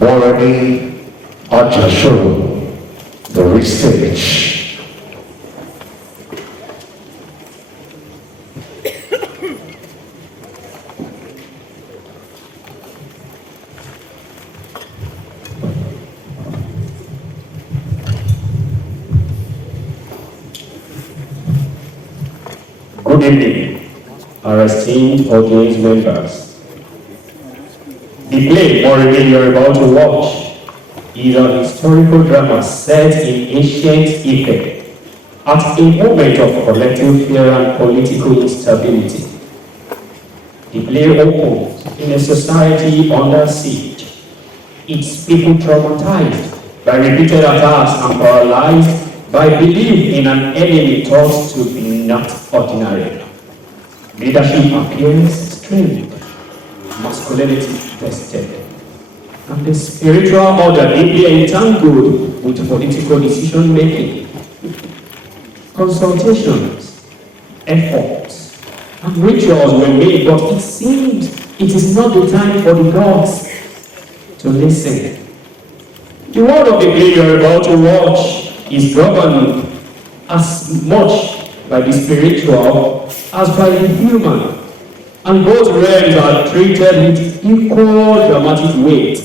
Moremi, Àjàṣorò, the Restaged. Good evening, our esteemed audience members. The play Moremi you're about to watch is an historical drama set in ancient Ife at a moment of collective fear and political instability. The play opens in a society under siege, its people traumatized by repeated attacks and paralyzed by belief in an enemy thought to be not ordinary. Leadership appears strained, masculinity tested, and the spiritual order deeply entangled with political decision-making. Consultations, efforts, and rituals were made, but it seems it is not the time for the gods to listen. The word of the play you are about to watch is governed as much by the spiritual as by the human, and both realms are treated with equal dramatic weight.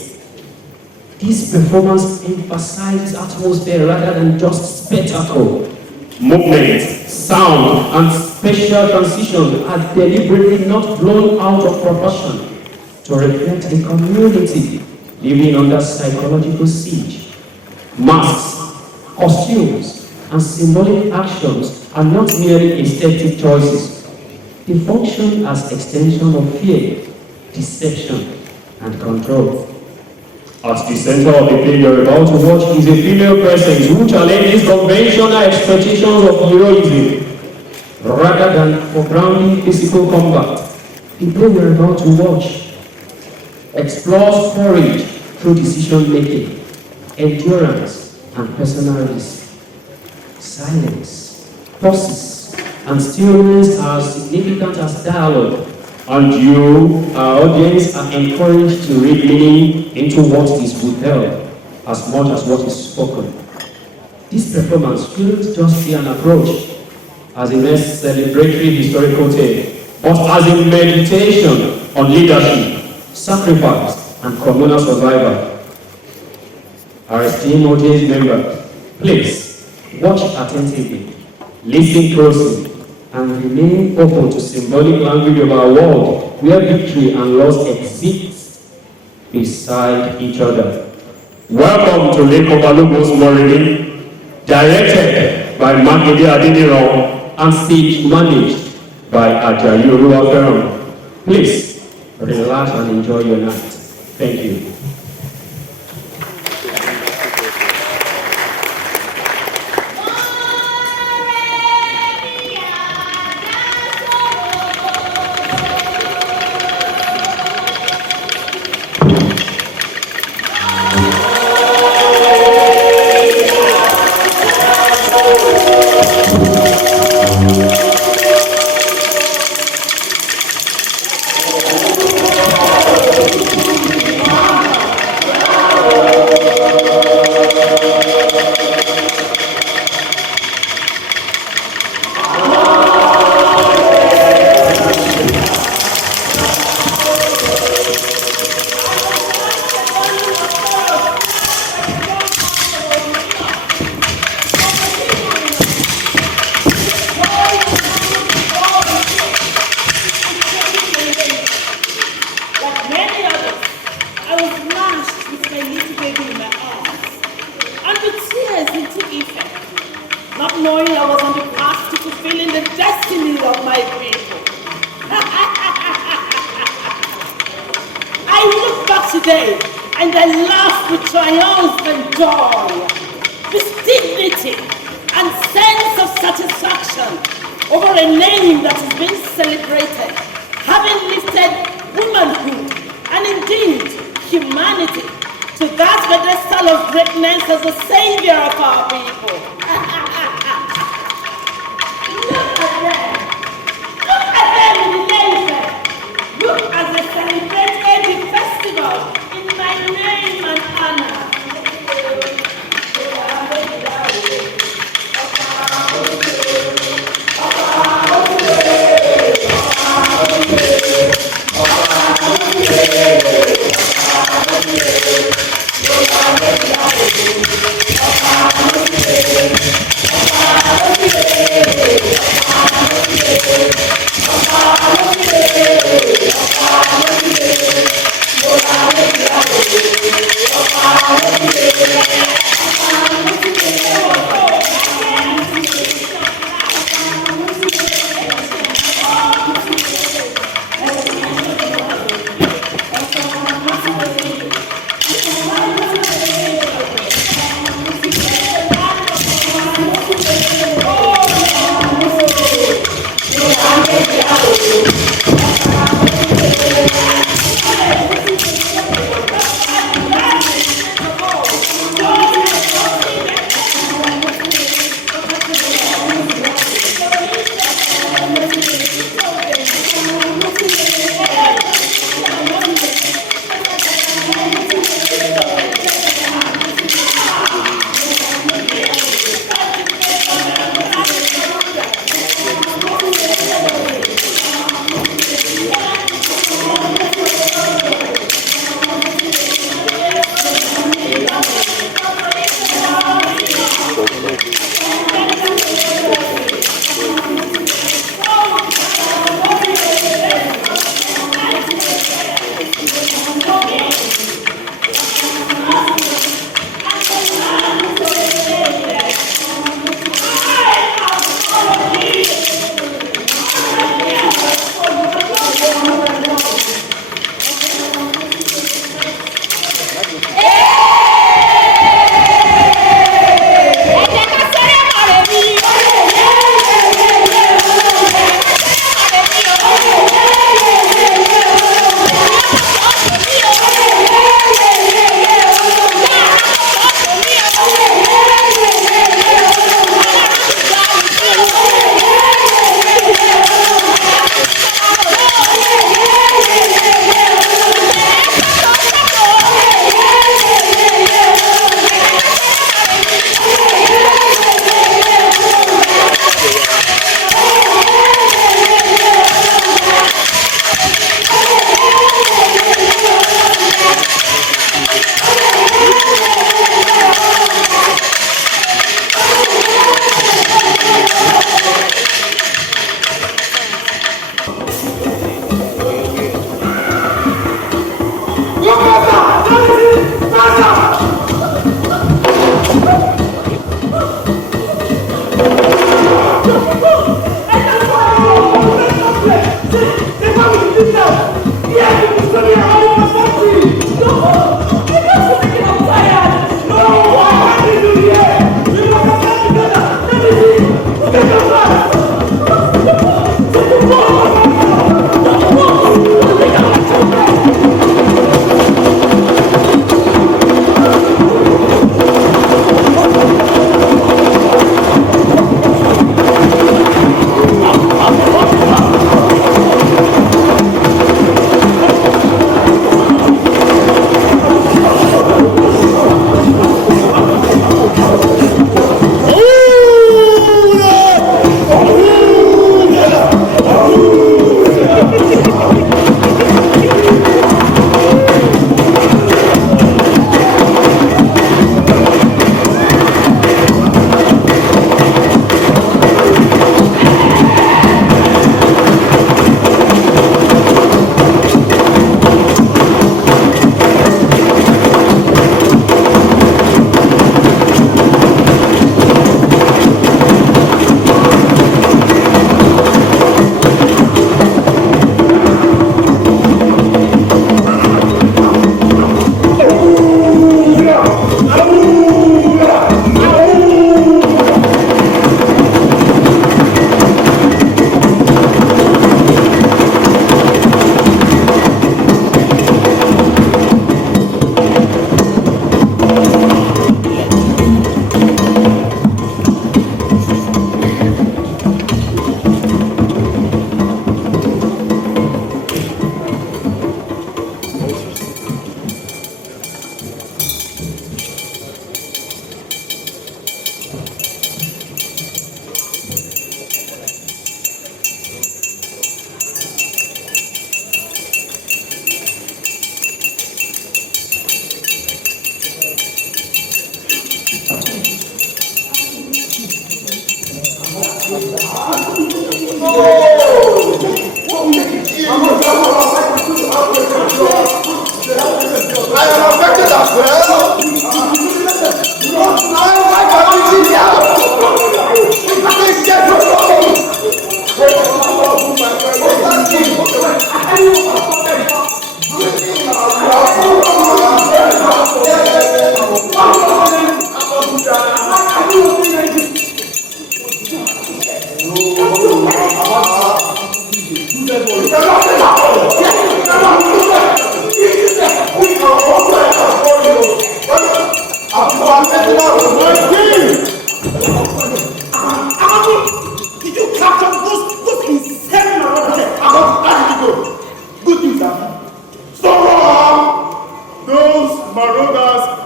This performance emphasizes atmosphere rather than just spectacle. Movement, sound, and spatial transitions are deliberately not blown out of proportion to reflect the community living under psychological siege. Masks, costumes, and symbolic actions are not merely aesthetic choices. They function as extension of fear, deception, and control. At the center of the play you're about to watch is a female presence who challenges conventional expectations of heroism rather than foregrounding physical combat. The play you're about to watch explores courage through decision-making, endurance, and personal risk. Silence, pauses, and stillness are significant as dialogue, and you, our audience, are encouraged to read meaning into what is withheld as much as what is spoken. This performance shouldn't just be an approach as a mere celebratory historical tale, but as a meditation on leadership, sacrifice, and communal survival. Our esteemed audience member, please watch attentively, listen closely, and remain open to symbolic language of our world where victory and loss exist beside each other. Welcome to Lake Obalugbo's Moremi, directed by Makinde Adeniran and stage managed by Ajasoro. Please relax and enjoy your night. Thank you. Today, and I laugh with triumphant joy, with dignity and sense of satisfaction over a name that is being celebrated, having lifted womanhood and indeed humanity to that pedestal of greatness as the savior of our people. Look at them! Look at them in the nation! Look as they celebrate the festival in my name and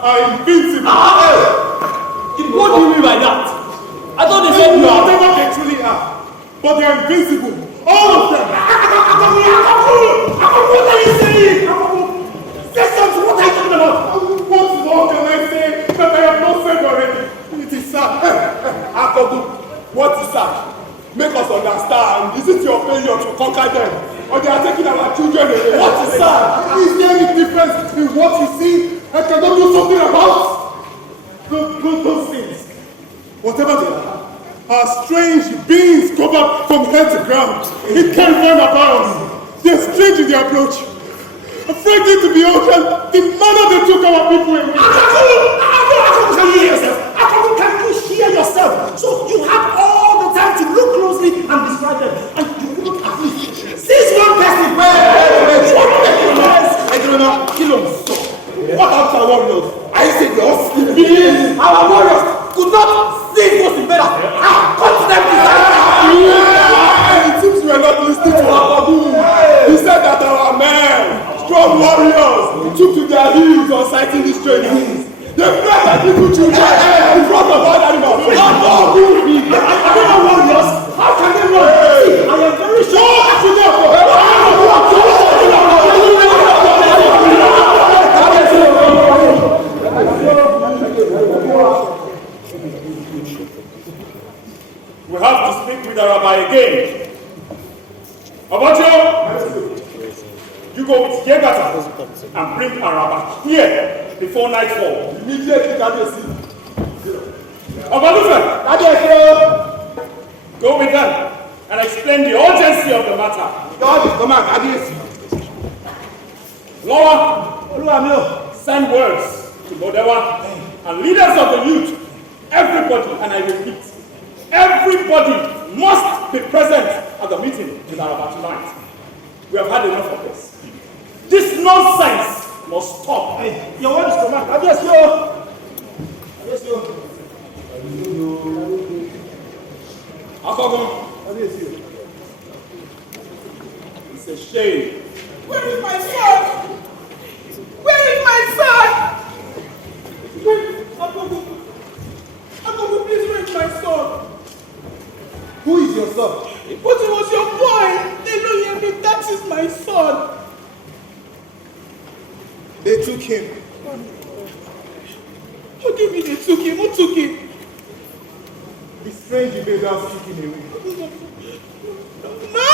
are invincible. What do you mean by that? I thought they said you are. Whatever they truly are, but they are invincible. All of them. What are you saying? Say something. What are you talking about? What more can I say that I have not said already? It is sad. Akogu, what is sad? Make us understand. Is it your failure to conquer them? Or they are taking our children away? What is sad? Is there any difference between what you see and cannot do something about? Those things, whatever they are strange beings covered from head to ground. It can't run about. They are strange in their approach. Friendly to the ocean, the manner they took our people away. Akaku, can you hear yourself? Akaku, can you hear yourself? So you have all the time to look closely and describe them. And you couldn't at least seize one person. Wait. What about our warriors? I say they all sleeping. Our warriors could not seize those invaders. Cut them inside. It seems we are not listening to Akaku. He said that our men, strong warriors, took to their heels on sighting these trainings. They fled like little children in front of wild animals. They are not warriors. How can they run? See, I am very sure that you know. We have to speak with the rabbi again. Abajo, you go with Yegata and bring Araba here before nightfall. Immediately, Kadesi. Abalufa, go with them and explain the urgency of the matter. Come on, Kadesi. Lower, send words to Modewa and leaders of the youth. Everybody, and I repeat, everybody must be present at the meeting with Araba tonight. We have had enough of this. This nonsense must stop. Your word is command. Ajasoro. It's a shame. Where is my son? Where is my son? Akogo, please, where is my son? Who is your son? But it was your boy. They don't hear me. That is my son. They took him. What do you mean they took him? Who took him? The strange invaders took him away. No!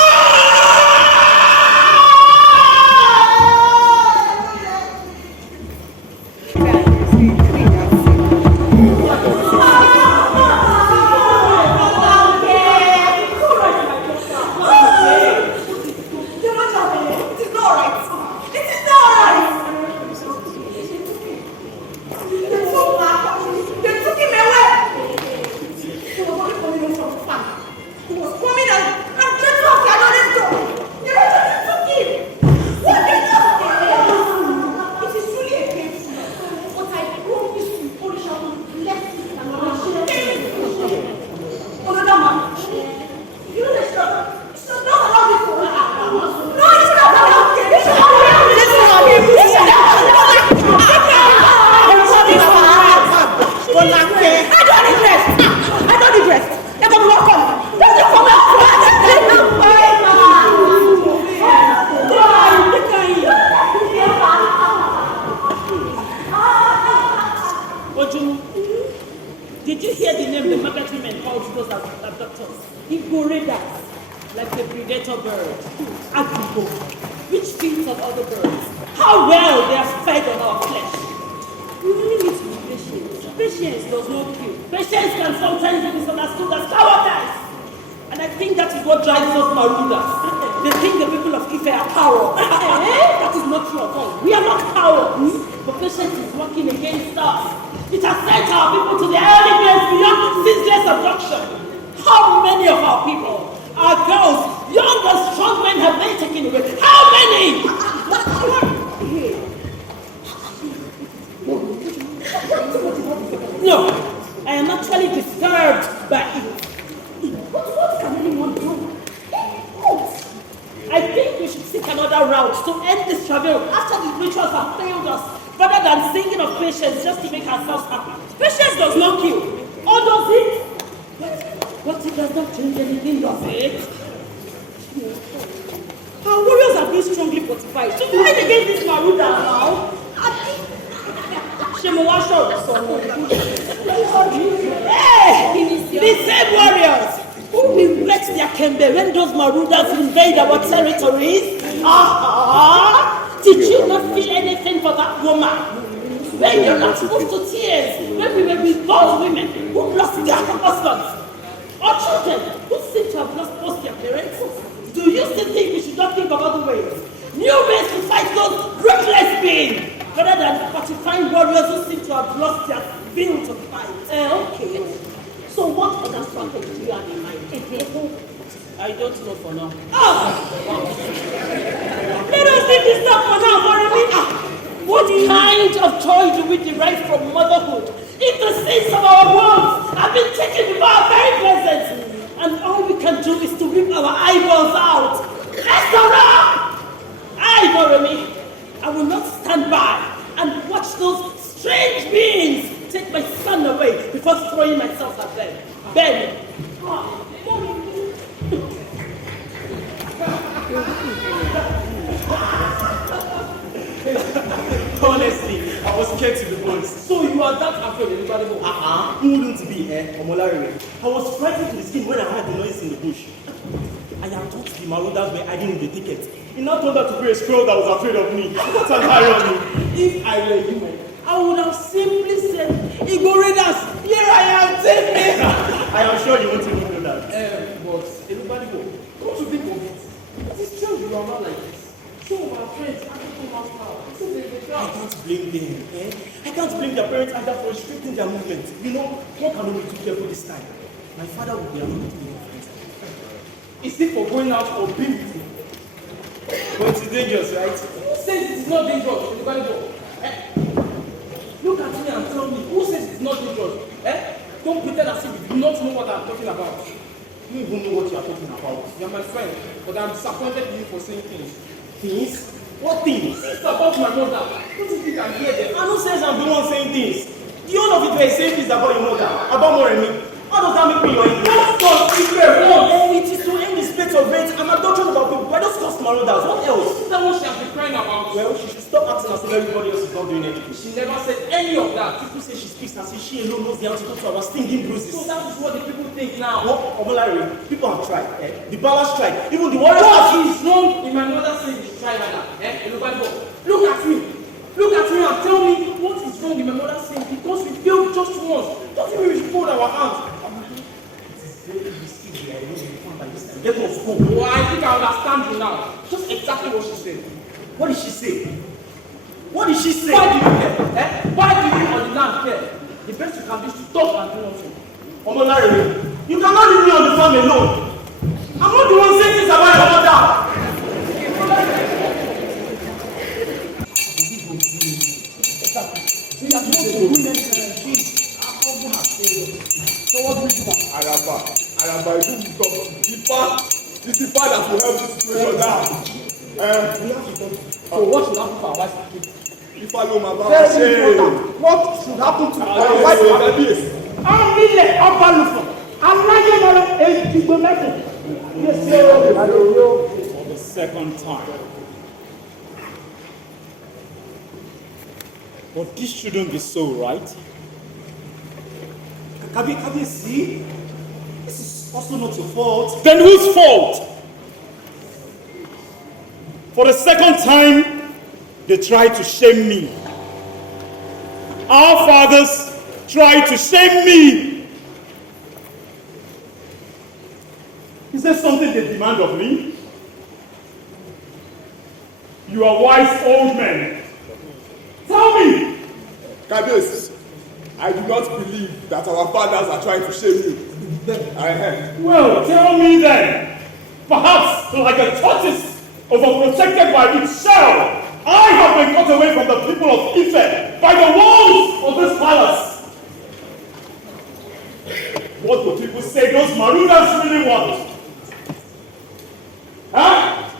Did you hear the name the market women called those abductors? Igoredas, like the predator bird. Agibo, which feeds on other birds. How well they are fed on our flesh. We really need to be patient. Patience does not kill. Patience can sometimes be misunderstood as cowardice. And I think that is what drives us Marudas. They think the people of Ife are cowards. That is not true at all. We are not cowards. But patience is working against us. It has sent our people to the early days beyond ceaseless abduction. How many of our people, our girls, young and strong men have they taken away? How many? No, I am actually disturbed by it. But what can anyone do? I think we should seek another other route to end this travail after the rituals have failed us, rather than singing of patience just to make ourselves happy. Patience does not kill, or does it? But it does not change anything, does it? Our warriors have been strongly fortified to fight against this Maruda now. Hey! The same warriors who will wet their kembe when those Marudas invade our territories. Did you not feel anything for that woman? When your heart moved to tears when we were with those women who lost their husbands, or children who seem to have lost both their parents? Do you still think we should not think of other ways? New ways to fight those reckless beings, rather than fortifying warriors who seem to have lost their will to fight? Okay. So what other strategy do you have in mind? I don't know for now. Let us leave this stuff for now, Moremi. What kind of joy do we derive from motherhood if the sins of our wounds have been taken before our very presence, and all we can do is to rip our eyeballs out? Restaged! Moremi, I will not stand by and watch those strange beings take my son away before throwing myself at them. Ben! Honestly, I was scared to the bones. So you are that afraid of anybody? Who wouldn't be, Mọremí? I was frightened to the skin when I heard the noise in the bush. I had thought the Marudas were hiding in the thicket. He now told her to be a squirrel that was afraid of me. What an irony. If I were you, I would have simply said, Igbo Raiders, here I am, take me. I am sure you won't even know that. But everybody go. Don't you think of it? It is true you are not like this. Some of our friends are taking us now. I can't blame them. I can't blame their parents either for restricting their movement. You know, one can only be too careful this time. My father would be able to do it. Is it for going out or being with me? But it's dangerous, right? Who says it's not dangerous? Everybody go. Look at me and tell me, who says it's not dangerous? Don't pretend as if you do not know what I'm talking about. You don't even know what you are talking about. You're my friend, but I'm disappointed in you for saying things. Things? What things? It's about my mother. Don't you think I hear them? And who says I'm the one saying things? The whole of it were saying things about your mother, about Moremi. How does that make me your enemy? That's not secret. It is to end the spate of rage. I'm not talking about people. I just cost Marudas. What else? Is that what she has been crying about? Well, she should stop acting as if everybody else is not doing anything. She never said any of that. People say she speaks as if she alone knows the antidote to our stinging bruises. So that is what the people think now. What? Omolari, people have tried. The Balas tried. Even the warriors have tried. What is wrong in my mother saying she tried like that? Look at me. Look at me and tell me what is wrong in my mother saying because we failed just once. Don't you mean we should fold our hands? Very risky. Let us go. Oh, I think I understand you now. Just exactly what she said. What did she say? What did she say? Why do you care? Why do you on the land care? The best you can do is to talk and do nothing. Omolari, you cannot leave me on the farm alone. I'm not the one saying things about your mother. So what will you do? Araba, I do because it's the part that will help this situation now. So what should happen to our wife? If I know my mama, what should happen to our wife? I'm in the upper loop. I'm not going to go back. Yes, sir. For the second time. But this shouldn't be so, right? Can you see? This is also not your fault. Then whose fault? For the second time, they tried to shame me. Our fathers tried to shame me. Is there something they demand of me? You are wise old men. Tell me! Kabiyesi, I do not believe that our fathers are trying to shame you. Well, tell me then. Perhaps, like a tortoise overprotected by its shell, I have been cut away from the people of Ife by the walls of this palace. What would people say those Marudas really want? Huh?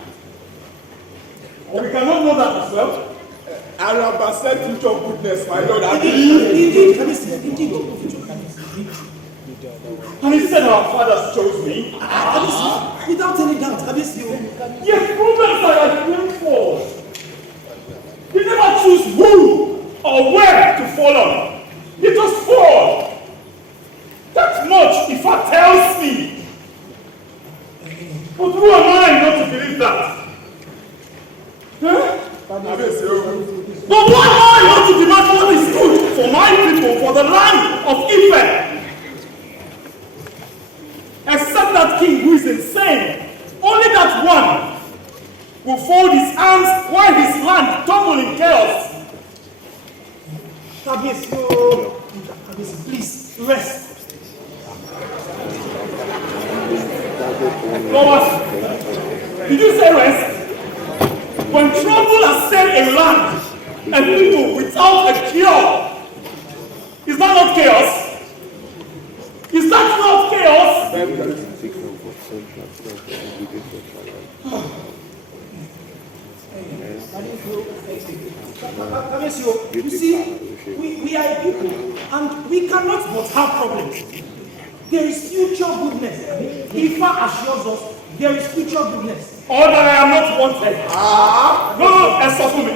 Araba said future goodness, my lord. Indeed. And he said our fathers chose me. Without any doubt, Yes, problems I had been for. You never choose who or where to fall on. You just fall. That much Ifa tells me. But who am I not to believe that? Huh? But who am I not to demand what is good for my people, for the land of Ife? Except that king who is insane. Only that one will fold his arms while his land tumble in chaos. please, rest. Thomas, did you say rest? When trouble has set a land and people without a cure, is that not chaos? Is that not chaos? You see, we are a people and we cannot but have problems. There is future goodness. Ifa assures us there is future goodness. Or that I am not wanted. No, answer me.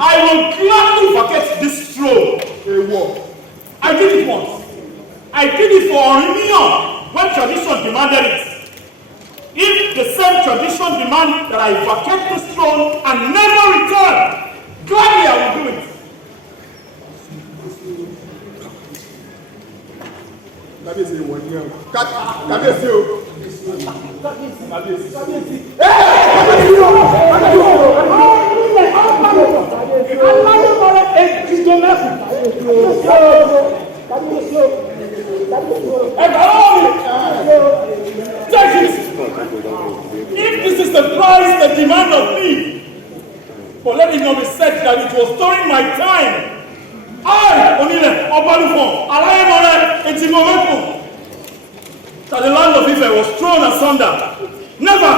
I will gladly vacate this throne. I did it once. I did it for Mọremí when tradition demanded it. If the same tradition demands that I vacate this throne and never return, gladly I will do it. If this is the price they demand of me, but let it not be said that it was during my time. I, Onile, Obalufon, Alayemore, Etimomeku, that the land of Ife was thrown asunder. Never!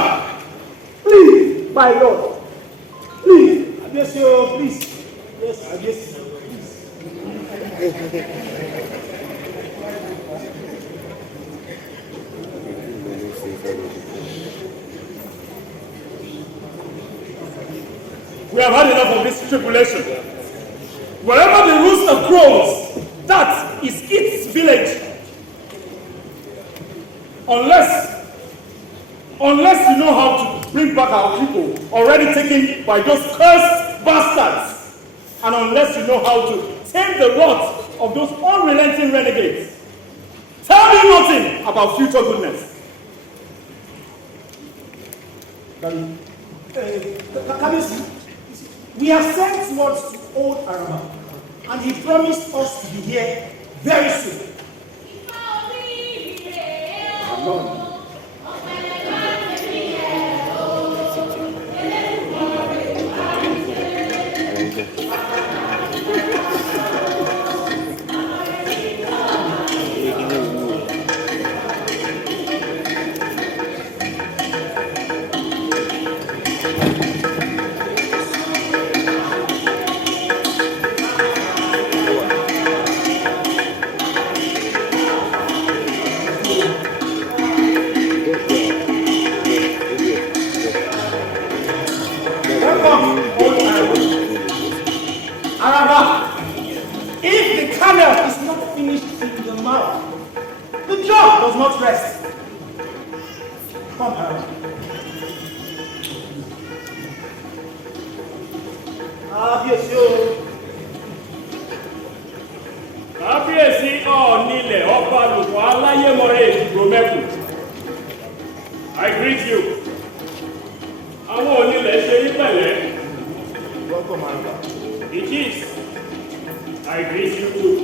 Please, my lord. Please. Ajasoro, please. Yes, Ajasoro, please. We have had enough of this tribulation. Wherever the rooster crows, that is its village. Unless you know how to bring back our people already taken by those cursed bastards, and unless you know how to tame the wrath of those unrelenting renegades, tell me nothing about future goodness. We have sent words to old Arama, and he promised us to be here very soon. Does not rest. Come, Arama. Kábíyèsí Ọ̀ọ̀nilẹ̀ Ọba Olùkọ́ Aláyémọrè Ìgbòmẹ́kù. I greet you. Àwọn onílẹ̀ ṣe yí pẹ̀lẹ́. Welcome, Araba. It is. I greet you too.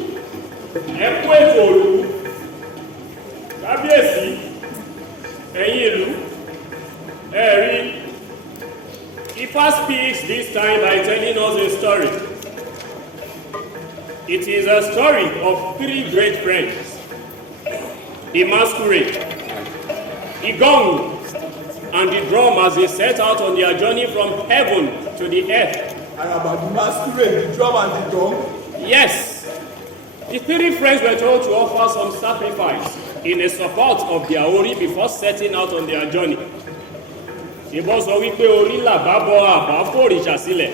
Ẹ kú ètò òru. Kábíyèsí, ẹ̀yin ìlú, ẹ̀rí. Ifa speaks this time by telling us a story. It is a story of three great friends. The masquerade, the gong, and the drum as they set out on their journey from heaven to the earth And about the masquerade, the drum and the drum? Yes. The 3 friends were told to offer some sacrifice in a support of their ori before setting out on their journey. Ṣèbọ́ sọ wípé orí làbábọ̀ àbá fòrìṣà sílẹ̀.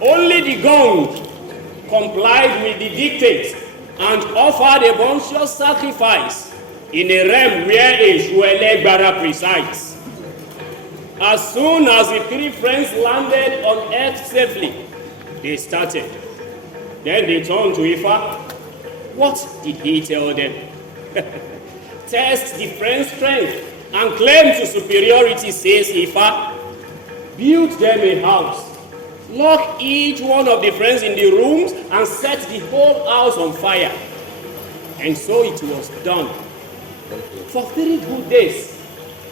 Only the gong complied with the dictate and offered a bounteous sacrifice in a realm where Eshuelegbara presides. As soon as the 3 friends landed on earth safely, they started. Then they turned to Ifa. What did he tell them? Test the friend's strength and claim to superiority, says Ifa. Build them a house. Lock each one of the friends in the rooms and set the whole house on fire. And so it was done. For 3 good days,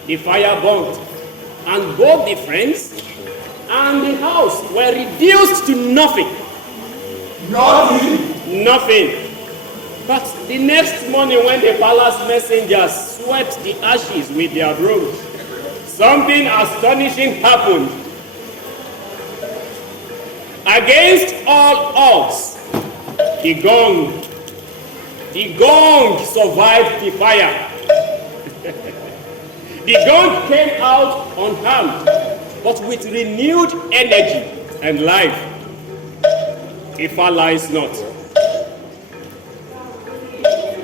the fire burned, and both the friends and the house were reduced to nothing. Nothing? Nothing. But the next morning when the palace messengers swept the ashes with their brooms, something astonishing happened. Against all odds, the gong survived the fire. The gong came out unharmed, but with renewed energy and life. Ifa lies not.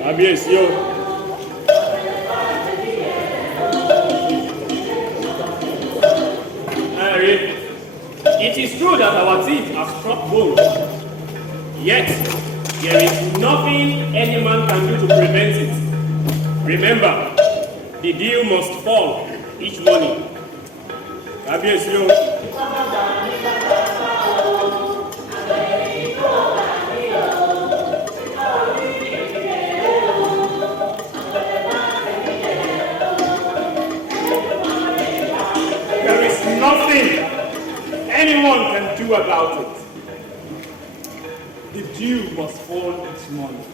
Abiyesi. It is true that our teeth are struck bone, yet there is nothing any man can do to prevent it. Remember, the dew must fall each morning. Abiyesi. Nothing anyone can do about it. The dew must fall each morning.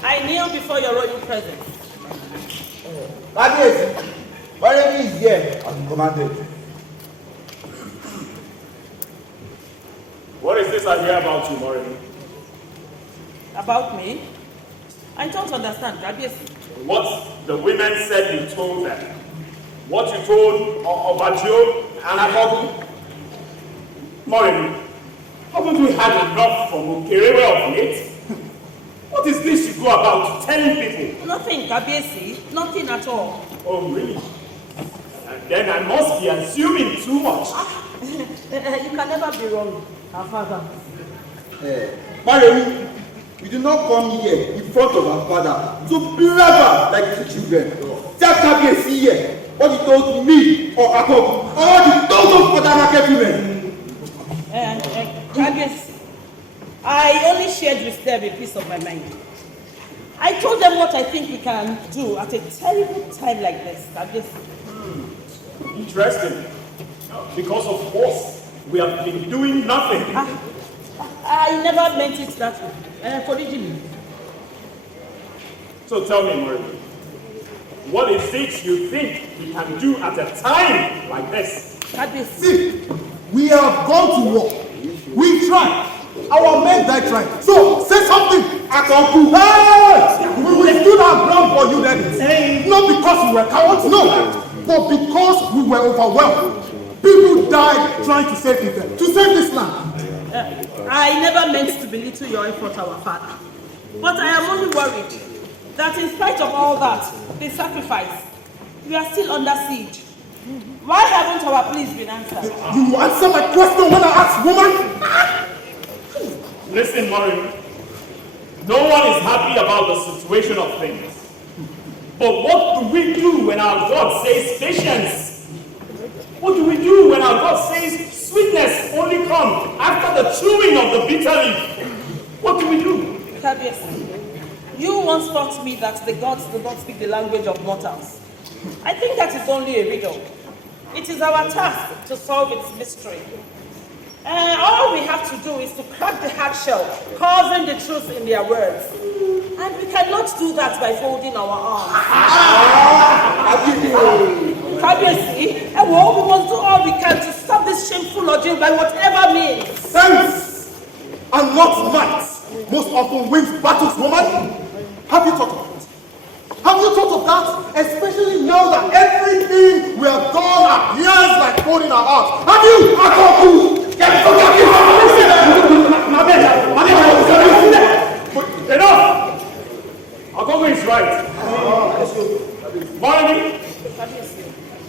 I kneel before your royal presence. Moremi is here as commanded. What is this I hear about you, Moremi? About me? I don't understand, Gabiesi. What the women said you told them. What you told Obadio and Akogu. Moremi, haven't we had enough from Ukerewe of late? What is this you go about telling people? Nothing, Gabiesi. Nothing at all. Oh, really? And then I must be assuming too much. You can never be wrong, our father. Moremi, we do not come here in front of our father to blabber like 2 children. Tell Kabiyesi here what he told me or Akogu or what he told those other market women. Kabiyesi, I only shared with them a piece of my mind. I told them what I think we can do at a terrible time like this, Kabiyesi. Interesting. Because of course, we have been doing nothing. I never meant it that way. Forgive me. So tell me, Moremi, what is it you think we can do at a time like this? See, we have gone to war. We tried. Our men died trying. So say something. Akogu. Hey! We stood our ground for you then. Not because we were cowards, no, but because we were overwhelmed. People died trying to save them, to save this land. I never meant to belittle your effort, our father. But I am only worried that in spite of all that, the sacrifice, we are still under siege. Why haven't our pleas been answered? You answer my question when I ask, woman? Listen, Moremi, no one is happy about the situation of things. But what do we do when our God says patience? What do we do when our God says sweetness only comes after the chewing of the bitter leaf? What do we do? Kabiyesi, you once taught me that the gods do not speak the language of mortals. I think that is only a riddle. It is our task to solve its mystery. All we have to do is to crack the hard shell, causing the truth in their words. And we cannot do that by folding our arms. Kabiyesi, we must do all we can to stop this shameful ordeal by whatever means. Sense and not might most often wins battles, woman. Have you thought of it? Have you thought of that? Especially now that everything we have done appears like folding our arms. Have you? Enough! Agogo is right. Moremi,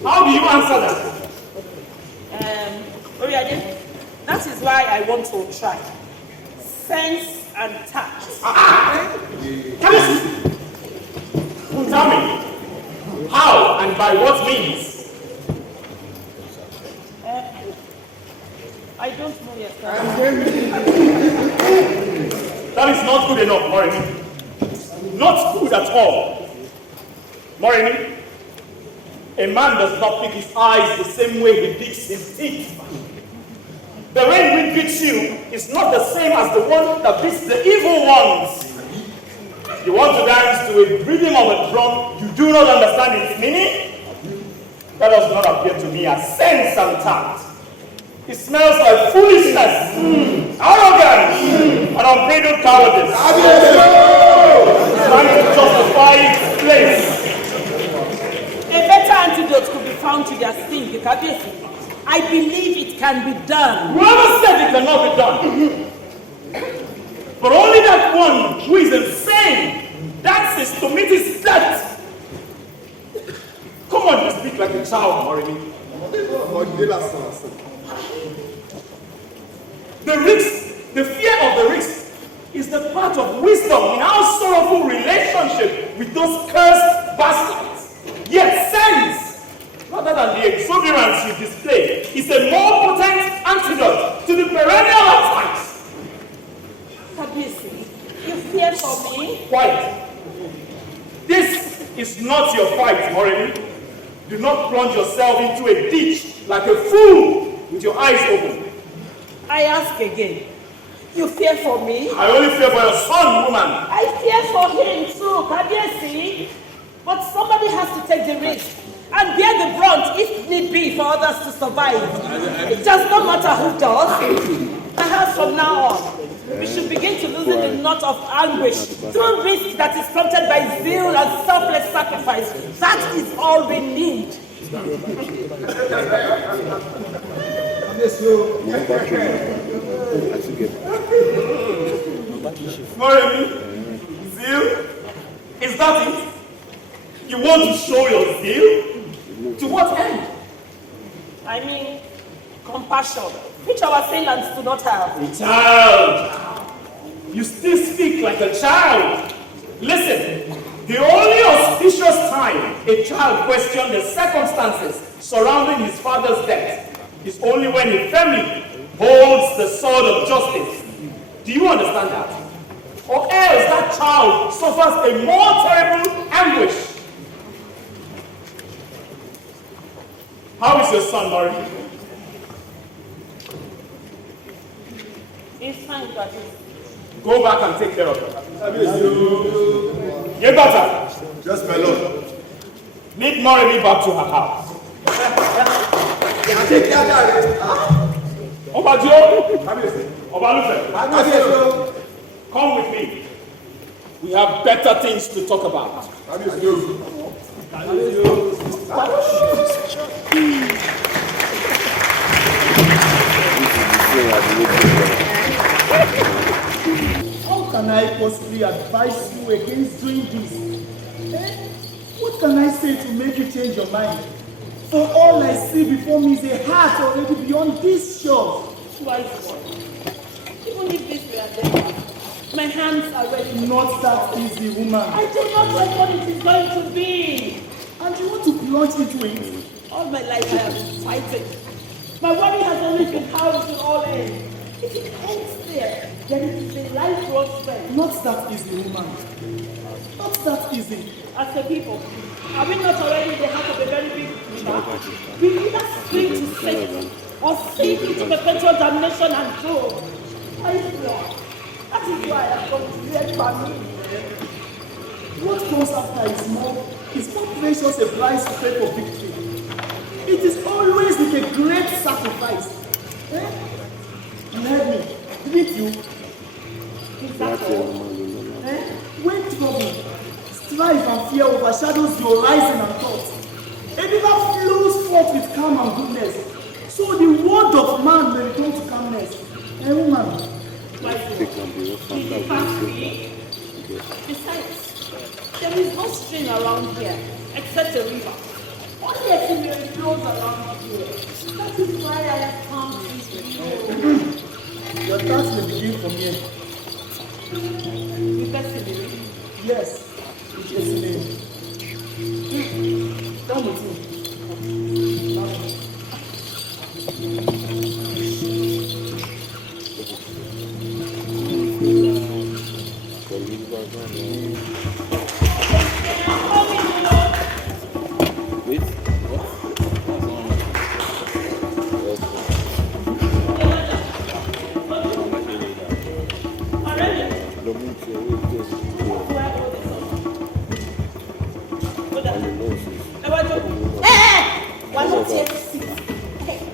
how do you answer that? Oriade, that is why I want to try. Sense and tact. Tell me, how and by what means? I don't know yet. That is not good enough, Moremi. Not good at all. Moremi, a man does not pick his eyes the same way he picks his teeth. The way we beats you is not the same as the one that beats the evil ones. You want to dance to a rhythm of a drum you do not understand its meaning? That does not appear to me as sense and tact. It smells like foolishness, arrogance, and unbridled cowardice. It's trying to justify its place. A better antidote could be found to their sting, Kabiyesi. I believe it can be done. Whoever said it cannot be done? But only that one who is insane dances to meet his death. Come on, you speak like a child, Moremi. The fear of the risk is the part of wisdom in our sorrowful relationship with those cursed bastards. Yet sense, rather than the exuberance you display, is a more potent antidote to the perennial attacks. Kabiyesi, you fear for me? Quiet. This is not your fight, Moremi. Do not plunge yourself into a ditch like a fool with your eyes open. I ask again. You fear for me? I only fear for your son, woman. I fear for him too, Kabiyesi. But somebody has to take the risk and bear the brunt if need be for others to survive. It does not matter who does. Perhaps from now on, we should begin to loosen the knot of anguish through risk that is prompted by zeal and selfless sacrifice. That is all we need. Moremi, zeal? Is that it? You want to show your zeal? To what end? I mean, compassion, which our sailors do not have. A child! You still speak like a child. Listen, the only auspicious time a child questions the circumstances surrounding his father's death is only when a family holds the sword of justice. Do you understand that? Or else that child suffers a more terrible anguish. How is your son, Moremi? It's fine, Daddy. Go back and take care of her. Get better. Yes, my lord. Lead Moremi back to her house. Obajo, Obalufe, come with me. We have better things to talk about. How can I possibly advise you against doing this? What can I say to make you change your mind? For all I see before me is a heart already beyond this shore. Twice more. Even if this were there, my hands are ready. Not that easy, woman. I do not know what it is going to be. And you want to plunge into it? All my life I have been fighting. My worry has always been how it will all end. If it ends there, then it is a lifelong strength. Not that easy, woman. Not that easy. As a people, are we not already in the heart of a very big river? We either swim to safety or sink into perpetual damnation and doom. I swear, that is why I have come to hear from me. what comes after is more precious a price to pay for victory. It is always with a great sacrifice. You heard me, didn't you? When trouble, strife and fear overshadows your rising and thought, a river flows forth with calm and goodness. So the word of man may return to calmness. Woman. Besides, there is no stream around here except a river. Only a similar flows around here. That is why I have come to you. Your task may begin from here. You best believe. Yes, it is me. Come with me.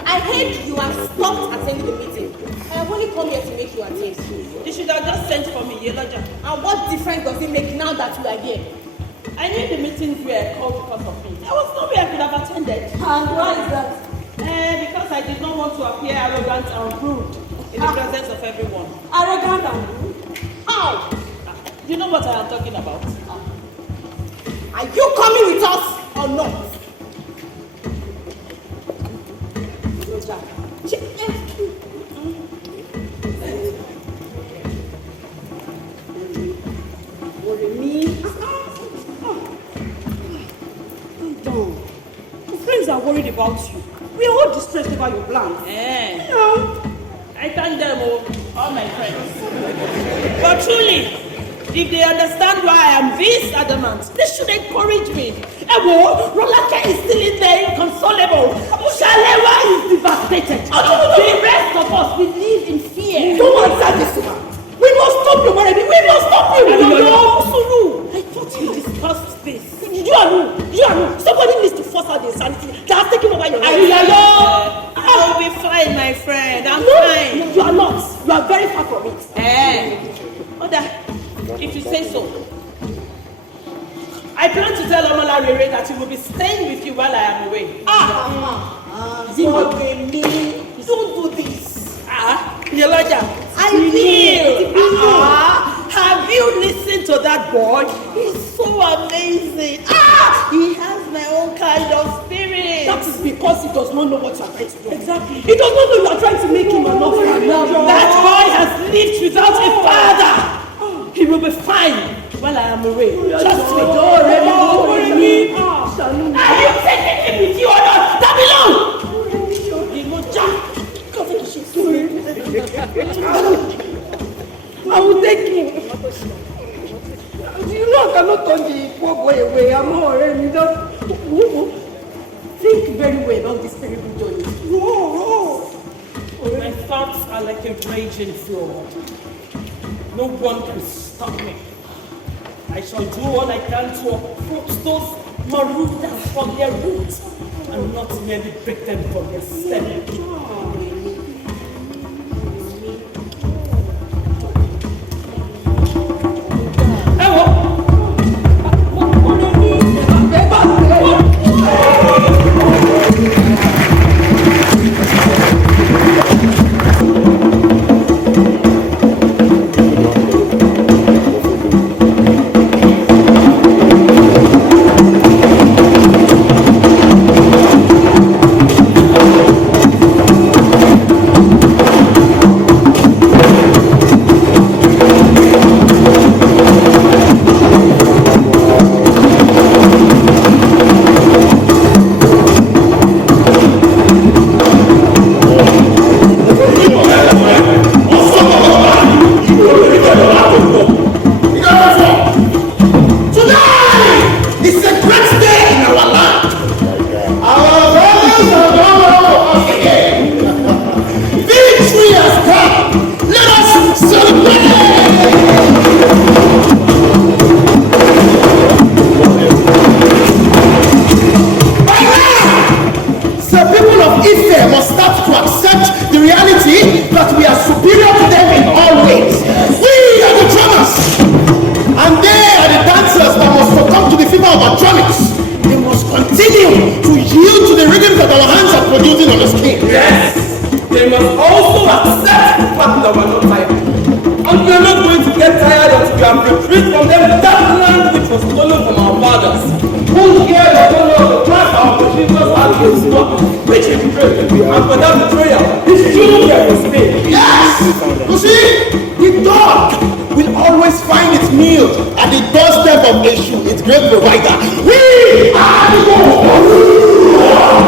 I heard you have stopped attending the meeting. I have only come here to make you attend. You should have just sent for me, Yeloja. And what difference does it make now that you are here? I knew the meetings were called because of me. There was no way I could have attended. And why is that? Because I did not want to appear arrogant and rude in the presence of everyone. Arrogant and rude? How? You know what I am talking about? Are you coming with us or not? Moremi. Your friends are worried about you. We are all distressed over your plans. I thank them all my friends. But truly, if they understand why I am this adamant, they should encourage me. Rolake is still in there inconsolable. Shalewa is devastated. The rest of us, we live in fear. Don't answer this woman. We must stop you, Moremi. We must stop you. I thought you discussed this. You are who? Somebody needs to force out the insanity that has taken over your life. I will be fine, my friend. I'm fine. You are not. You are very far from it. Oda, if you say so. I plan to tell Omolarere that he will be staying with you while I am away. Moremi, don't do this. Yeloja, I will. Have you listened to that boy? He's so amazing. He has my own kind of spirit. That is because he does not know what you are trying to do. Exactly. He does not know you are trying to make him an orphan. That boy has lived without a father. He will be fine while I am away. Trust me. Moremi. Are you taking him with you or not? Babylon! I will take him. You know I cannot turn the poor boy away. I'm already done. Think very well about this terrible journey. My thoughts are like a raging flood. No one can stop me. I shall do all I can to uproot those Marudas from their roots and not merely break them from their stem. brothers who hear the follow of the class of the Jesus against God, which is betrayed, and for that betrayal, his children was paid. Yes! You see, the dog will always find its meal at the doorstep of Eshu, its great provider. We are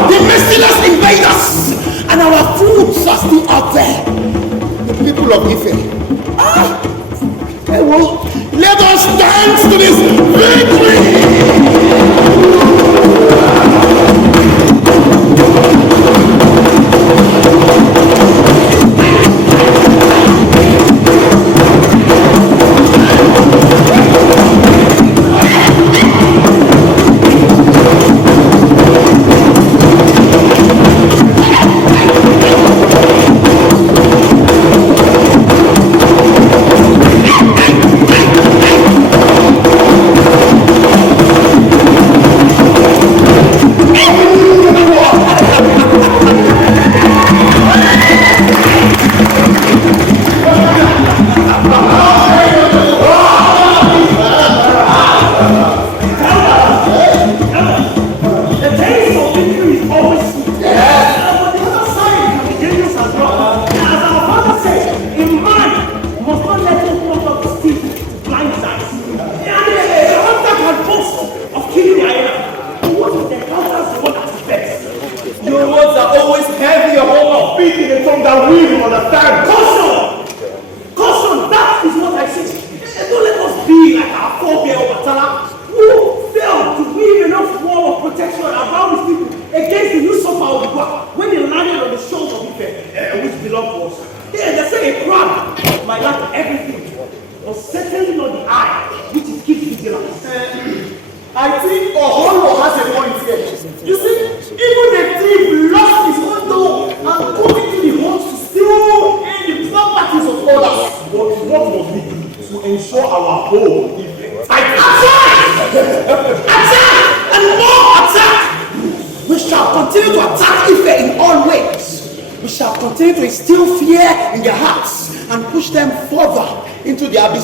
the merciless invaders, and our foods are still out there. The people of Ife. Let us dance to this victory!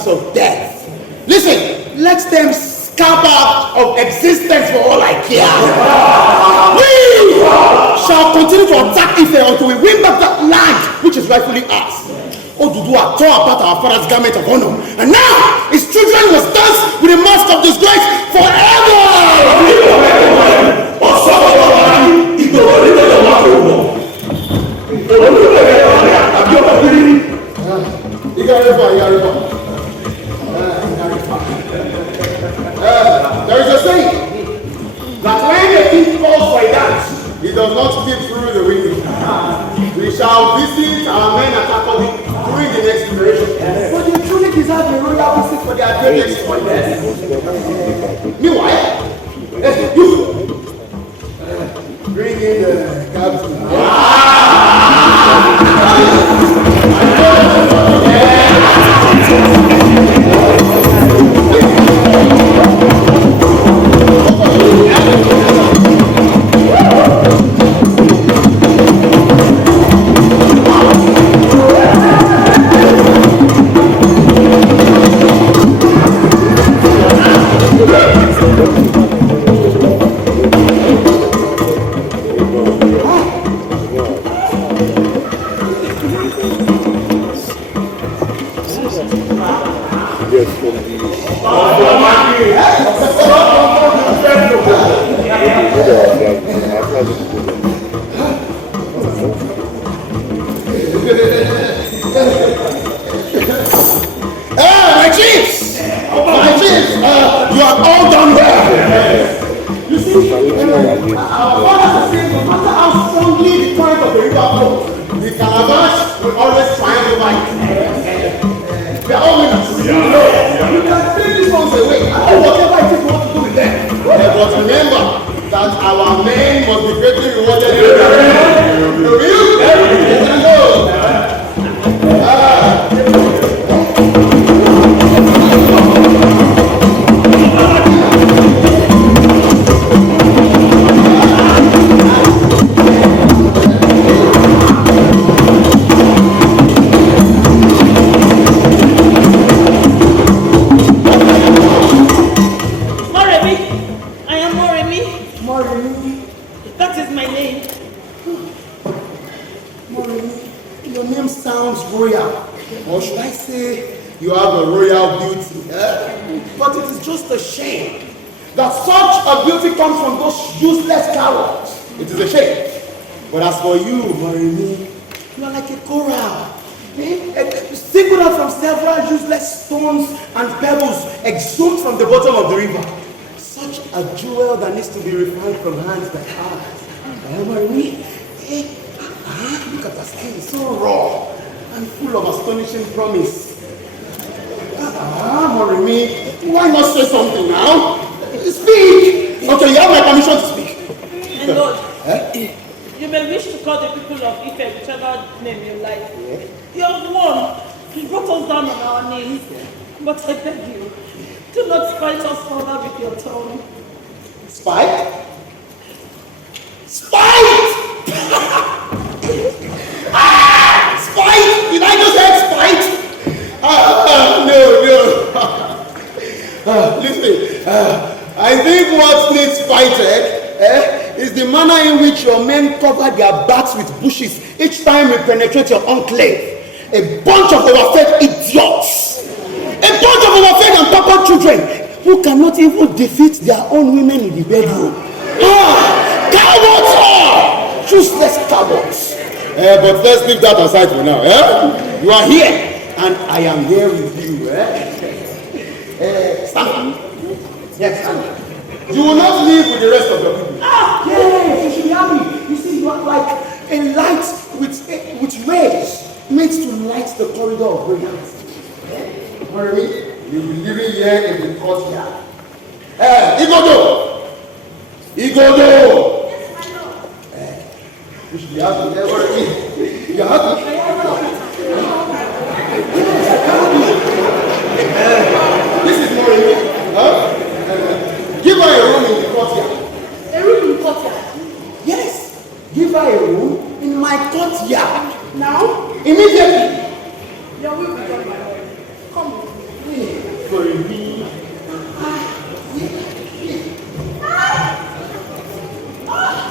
Of death. Listen, let them scamper out of existence for all I care. We shall continue to attack Ife until we win back that land which is rightfully ours. Oduduwa tore apart our father's garment of honor, and now his children must dance with the mask of disgrace forever. There is a saying that when the king calls for a dance, he does not peep through the window. We shall visit our men at Akodi during the next generation. But they truly deserve a royal visit for their great exploits. Meanwhile, you bring in the captain. Moremi. That is my name. Moremi, your name sounds royal. Or should I say, you have a royal beauty. But it is just a shame that such a beauty comes from those useless cowards. It is a shame. But as for you, Moremi, you are like a coral. Singled out from several useless stones and pebbles exhumed from the bottom of the river. Such a jewel that needs to be refined from hands like ours. Moremi, look at the skin, so raw and full of astonishing promise. Moremi, why not say something now? Speak! Okay, you have my permission to speak. And Lord, you may wish to call the people of Ife whichever name you like. Yeah. You have won. You brought us down on our knees. But I beg you, do not spite us further with your tongue. Spite? Spite! Spite! Did I just say spite? No. Listen, I think what needs spited is the manner in which your men cover their backs with bushes each time we penetrate your enclave. A bunch of overfed idiots! A bunch of overfed and pampered children who cannot even defeat their own women in the bedroom. Cowards! Useless cowards! But let's leave that aside for now. You are here, and I am here with you. Stand. Yes, stand. You will not leave with the rest of your people. Yes, you should be happy. You see, you are like a light with rays meant to light the corridor of brilliance. Moremi, you will be living here in the courtyard. Igodo! Yes, my lord. You should be happy. Moremi, you are happy? This is Moremi. Give her a room in the courtyard. A room in the courtyard? Yes. Give her a room in my courtyard. Now? Immediately. Your will be done, my lord. Come with me. Moremi.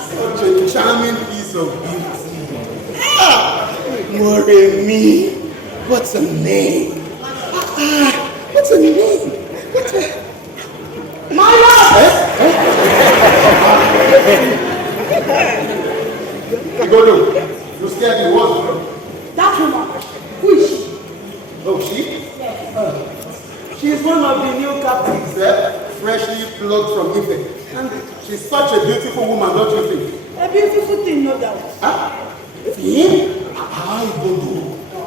Such a charming piece of beauty. Moremi. What's a name? What's a name? What's a... My lord! Igodo, you scared me, what? That woman, who is she? Oh, she? Yes. She is one of the new captives, freshly plucked from Ife. And she's such a beautiful woman, don't you think? A beautiful thing, no doubt. Him? Igodo.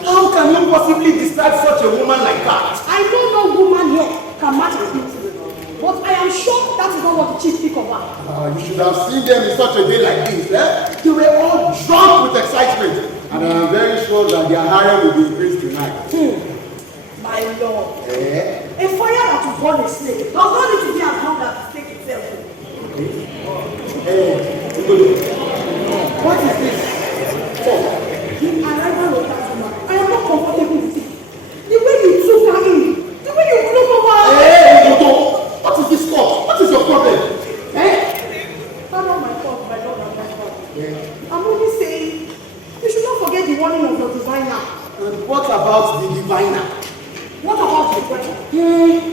How can you possibly describe such a woman like that? I know no woman here can match her beauty. But I am sure that is not what the chief speak of her. You should have seen them in such a day like this. They were all drunk with excitement. And I am very sure that their harem will be increased tonight. My lord. A fire that will burn a snake does not need to be as long as the snake itself. What is this? The arrival of that woman. I am not comfortable with it. The way you took her in, the way you look over her. What is this for? What is your problem? That's not my fault, my lord and my father. I'm only saying, you should not forget the warning of your diviner. And what about the diviner? What about the diviner?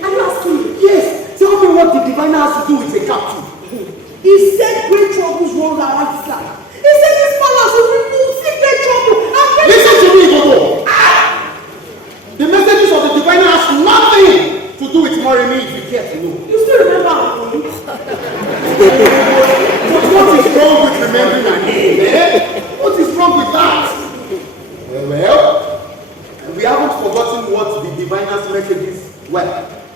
Are you asking me? Yes. Tell me what the diviner has to do with a captive. He said great troubles roll around this land. He said this palace will remove great trouble and great... Listen to me, Gogo. The messages of the diviner has nothing to do with Moremi, if you care to know. You still remember me? But what is wrong with remembering her name? What is wrong with that? Well, we haven't forgotten what the diviner's messages were.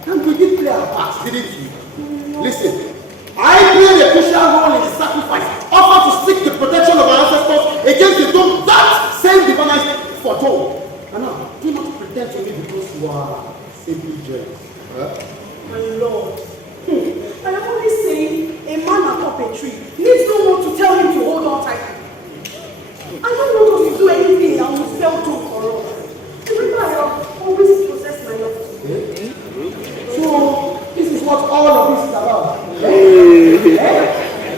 And we did play our part, didn't we? Listen, I played a crucial role in the sacrifice offered to seek the protection of our ancestors against the dome that same diviner foretold. And now, do not pretend to me because you are simply jealous. My lord. I am only saying a man atop a tree needs no one to tell him to hold on tightly. I don't want us to do anything that will spell doom for us. Remember, I have always possessed my love. So, this is what all of this is about.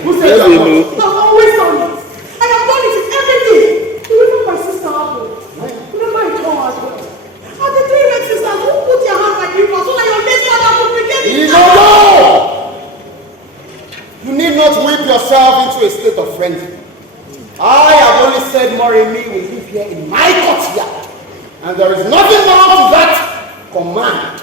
Who said that? I've always done it. I have done it in everything. Even my sister happened. Remember it all as well. And the three red sisters who put their hands like rivers so that your next father could begin it. No! You need not whip yourself into a state of frenzy. I have only said Moremi will live here in my courtyard. And there is nothing wrong to that command.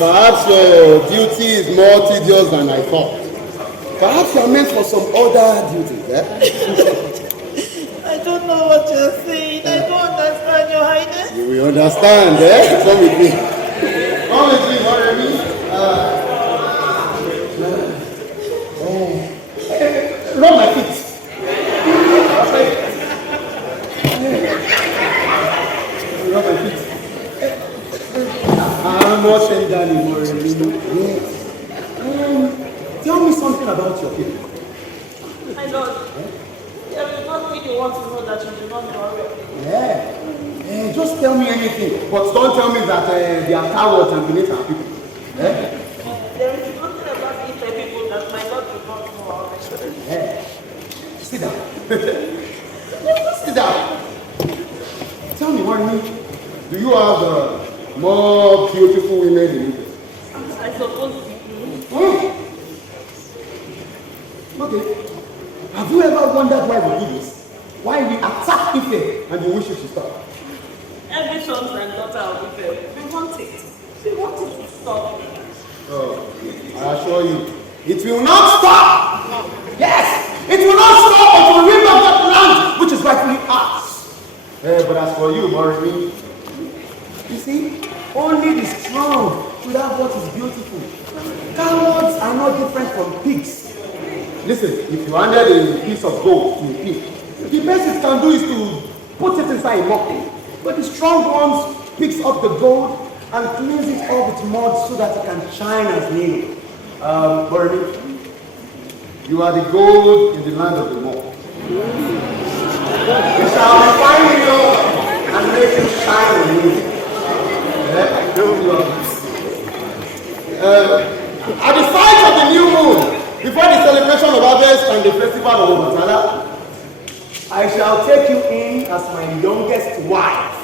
Perhaps your duty is more tedious than I thought. Perhaps you are meant for some other duties, eh? I don't know what you're saying. I don't understand, Your Highness. You will understand, eh? Come with me. Come with me, Moremi. Rub my feet. Rub my feet. I'm not saying that anymore. Yes. Tell me something about your people. My lord, there is nothing you want to know that you do not know already. Yeah. Just tell me anything, but don't tell me that they are cowards and beneath our people. There is nothing about these people that my lord does not know already. Yeah. Sit down. Sit down. Tell me, Moremi, do you have more beautiful women in Egypt? I suppose you do. Okay. Have you ever wondered why we do this? Why we attack Ife and you wish it to stop? Every son and daughter of Ife, we want it. We want it to stop. Oh, I assure you, it will not stop! Yes! It will not stop until we rip up that land which is rightfully ours. But as for you, Moremi, you see, only the strong should have what is beautiful. Cowards are not different from pigs. Listen, if you handed a piece of gold to a pig, the best it can do is to put it inside a monkey. But the strong ones picks up the gold and cleans it off with mud so that it can shine as new. Moremi, you are the gold in the land of the moon. We shall refine you and make you shine on you. At the sight of the new moon, before the celebration of harvest and the festival of Obatala, I shall take you in as my youngest wife.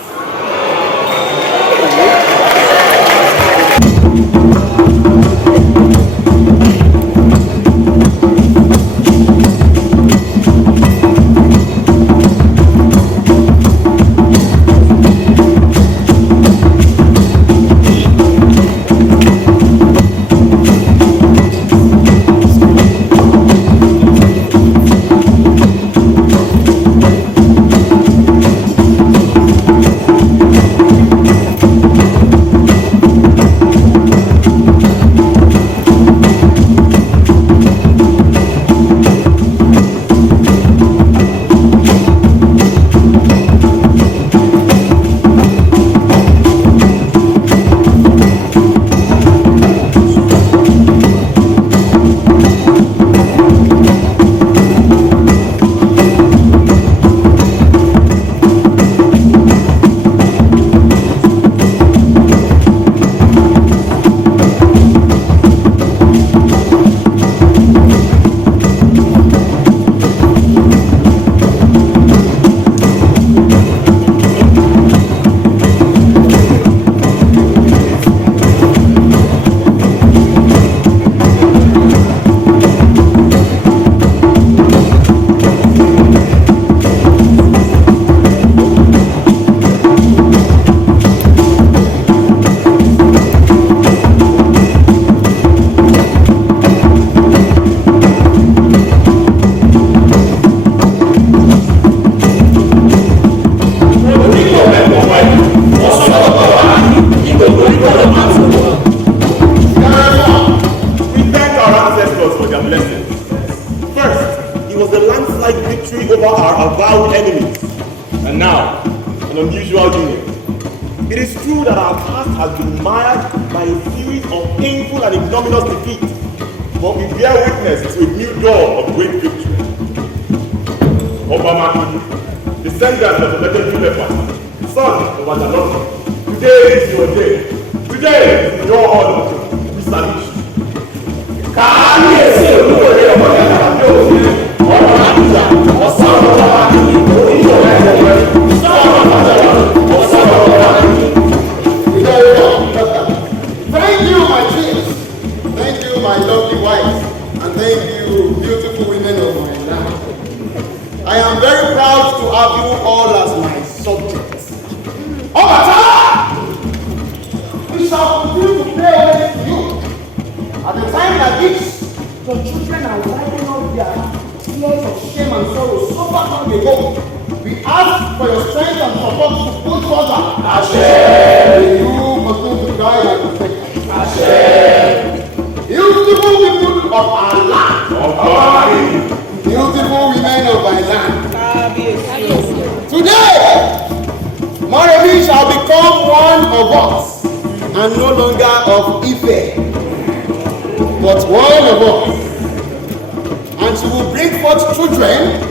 children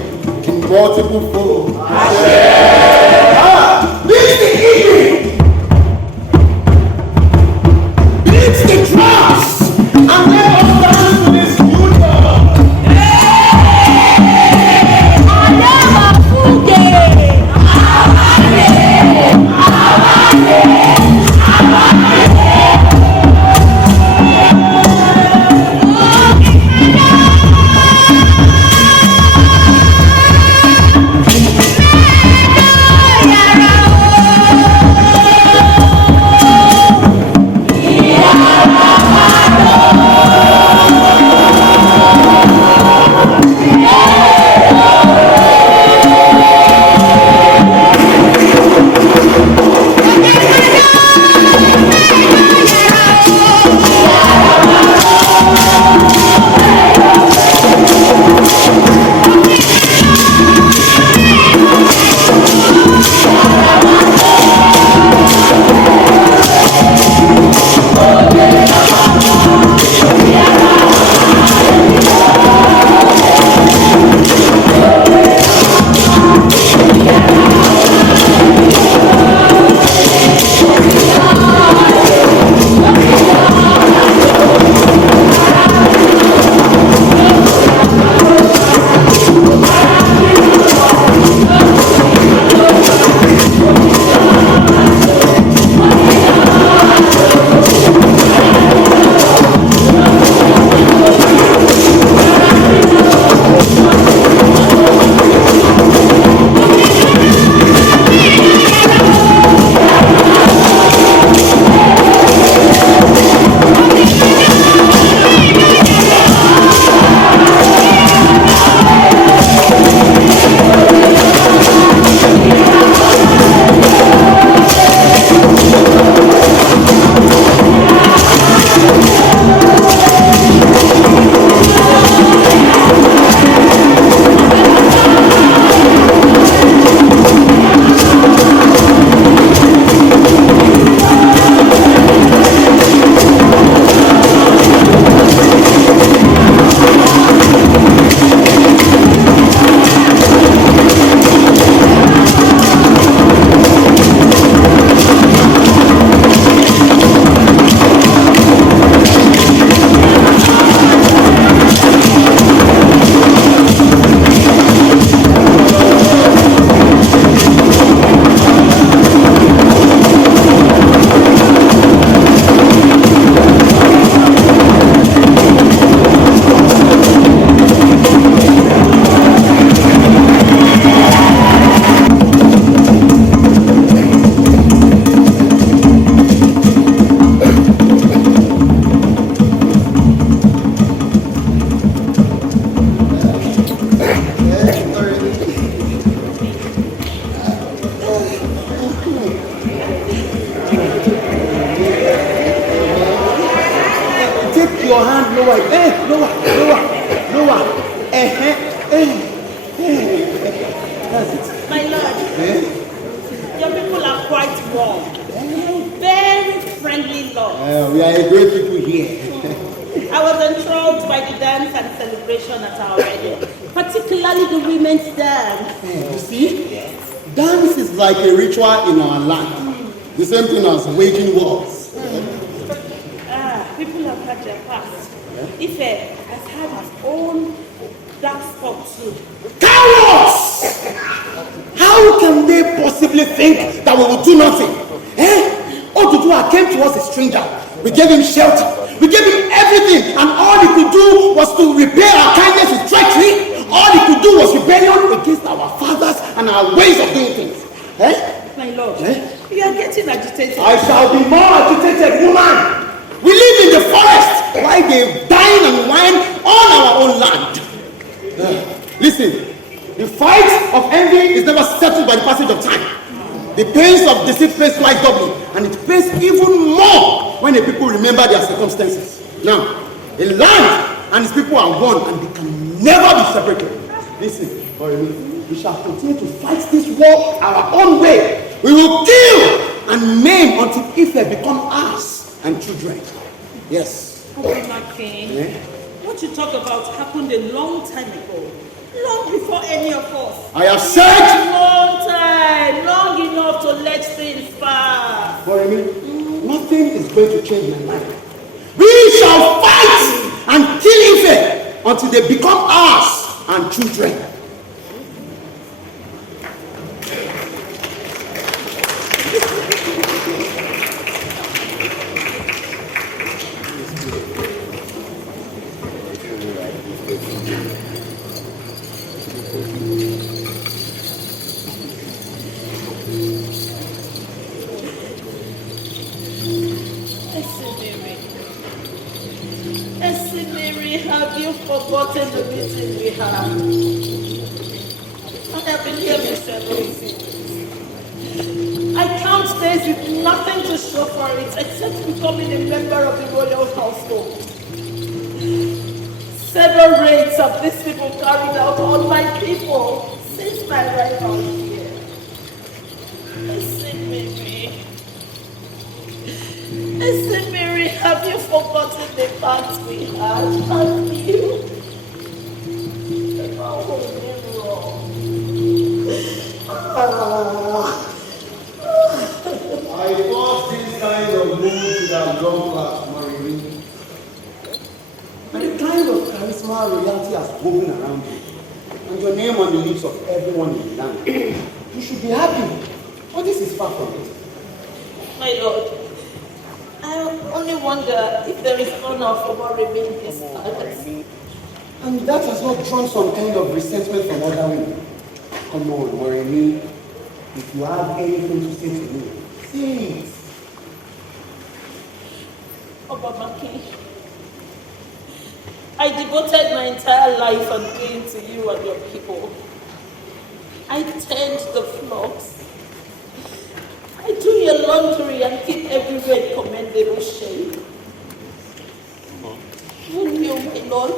in multiple folds. This the evening. Beat the drums and let us dance to this new dawn. In our land, the same thing as waging wars. People have had their past. Ife has had his own dark spot too. Cowards! How can they possibly think that we will do nothing? Oduduwa came to us a stranger. We gave him shelter. We gave him everything, and all he could do was to repay our kindness with treachery. All he could do was rebellion against our fathers and our ways of doing things. My lord, you are getting agitated. I shall be more agitated, woman. We live in the forest while they dine and wine on our own land. Listen, the fight of envy is never settled by the passage of time. The pains of deceit pays twice doubly, and it pays even more when the people remember their circumstances. Now, a land and its people are one, and they can never be separated. Listen, Moremi, we shall continue to fight this war our own way. We will kill and maim until Ife become ours and children. Yes. Oh, my king. What you talk about happened a long time ago. Long any of us. I have said... Long time, long enough to let things pass. Moremi, nothing is going to change my mind. We shall fight and kill Ife until they become ours and children. Have you forgotten the meeting we had? I have been here for several seasons. I count days with nothing to show for it except becoming a member of the royal household. Several raids have these people carried out on my people since my arrival here. Listen, Mary, have you forgotten the pact we had? Have you? Never hold me wrong. I thought this kind of mood would have gone past Moremi. And the kind of charisma royalty has woven around you, and your name on the lips of everyone in the land. You should be happy. But this is far from it. My lord, I only wonder if there is honor for Moremi in this palace. And that has not drawn some kind of resentment from other women. Come on, Moremi. If you have anything to say to me, say it. Obamaki, I devoted my entire life on being to you and your people. I tend the flocks. I do your laundry and keep everywhere in commendable shape. And you, my lord,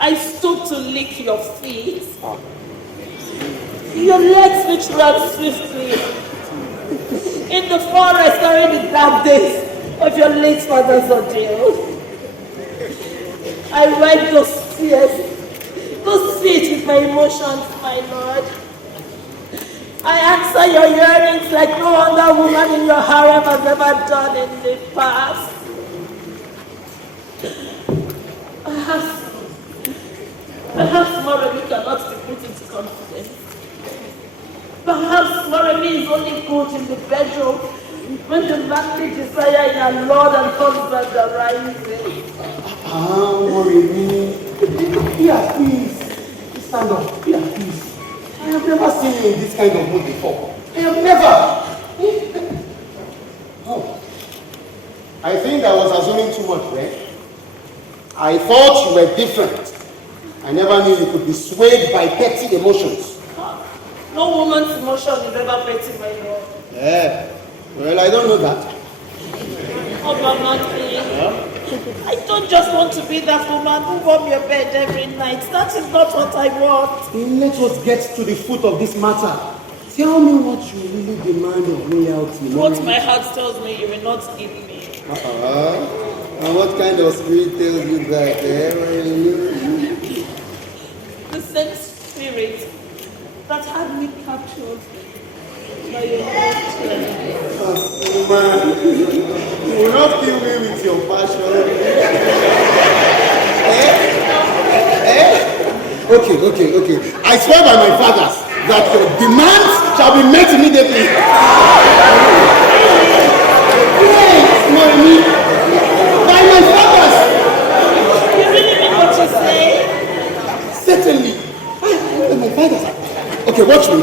I stoop to lick your feet. Your legs which run swiftly. In the forest during the dark days of your late father's ordeal. I wipe those tears, those feet with my emotions, my lord. I answer your yearnings like no other woman in your harem has ever done in the past. Perhaps Moremi cannot be put into confidence. Perhaps Moremi is only good in the bedroom when the manly desire in her lord and husband arises. Moremi, be at peace. Stand up, be at peace. I have never seen you in this kind of mood before. I have never. Oh. I think I was assuming too much, right? I thought you were different. I never knew you could be swayed by petty emotions. No woman's emotion is ever petty, my lord. Yeah. Well, I don't know that. Oh, Mama, I don't just want to be that woman who warm your bed every night. That is not what I want. Let us get to the foot of this matter. Tell me what you really demand of royalty. What my heart tells me you will not give me. And what kind of spirit tells you that? The same spirit that had me captured by your man, you will not kill me with your passion. Okay. I swear by my fathers that your demands shall be met immediately. Yes, Moremi. By my fathers. You really mean what you say? Certainly. By my fathers. Okay, watch me.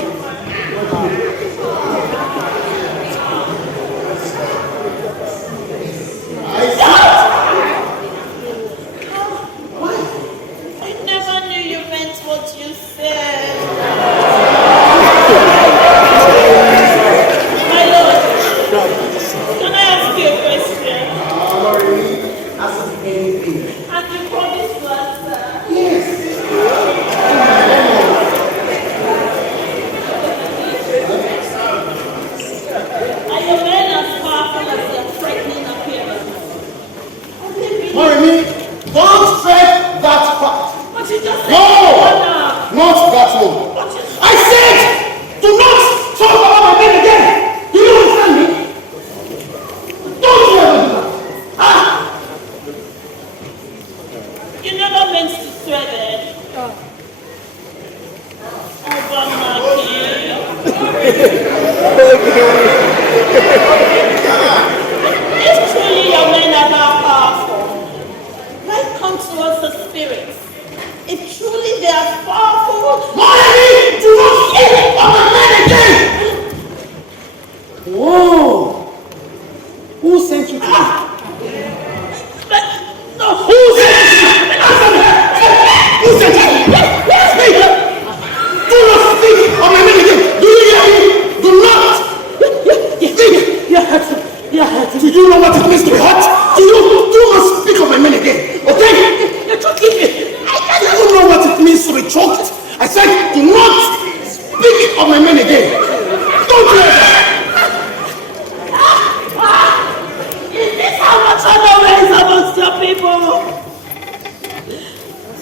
Moremi, don't tread that path. But you just no! not that one. I said, do not talk about my men again. Do you understand me? Don't you ever do that. You never meant to swear then. If truly your men are now powerful, why come towards the spirits? If truly they are powerful, Moremi, do not speak of my men again! Whoa! Who sent you to me? But no, Who sent you? Answer me! Who sent you? Speak! Do not speak of my men again! Do you hear me? Do not! Speak! Do you know what it means to be hurt? Do not speak of my men again, okay? you're choking me. Do you know what it means to be choked? I said, do not speak of my men again. Don't do that. Is this how much honor weighs amongst your people?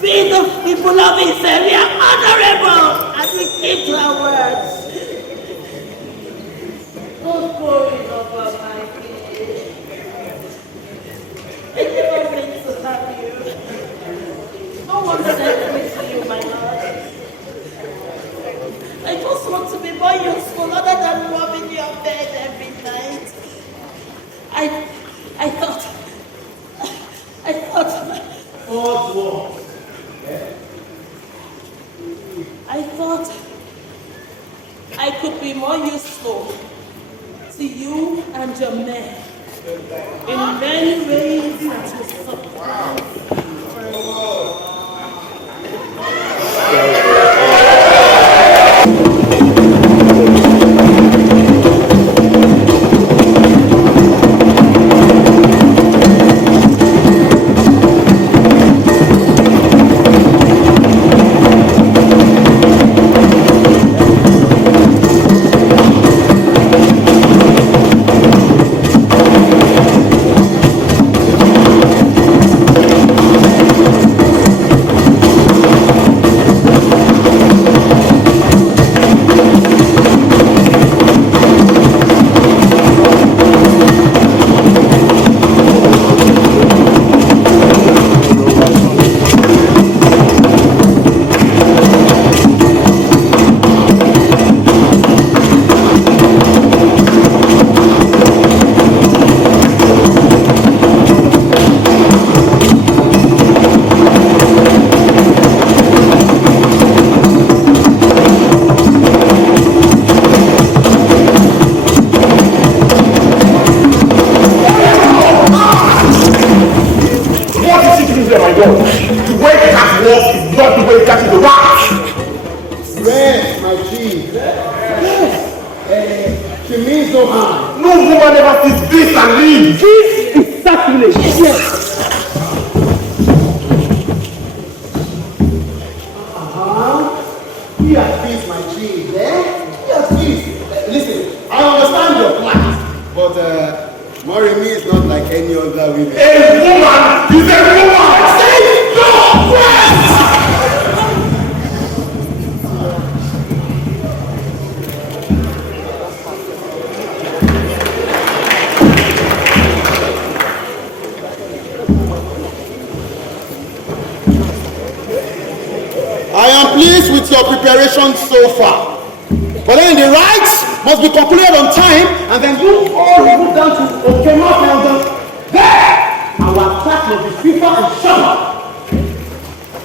We the people of Israel, we are honorable and we keep to our words. Don't go in over my head. I never meant to have you. No one sent me to you, my lord. I just want to be more useful other than rubbing your bed every night. I thought I could be more useful to you and your men in many ways that will surprise. So far, but then the rites must be concluded on time, and then you all move down to Okema Mountain. There, our attack must be swift and sharp.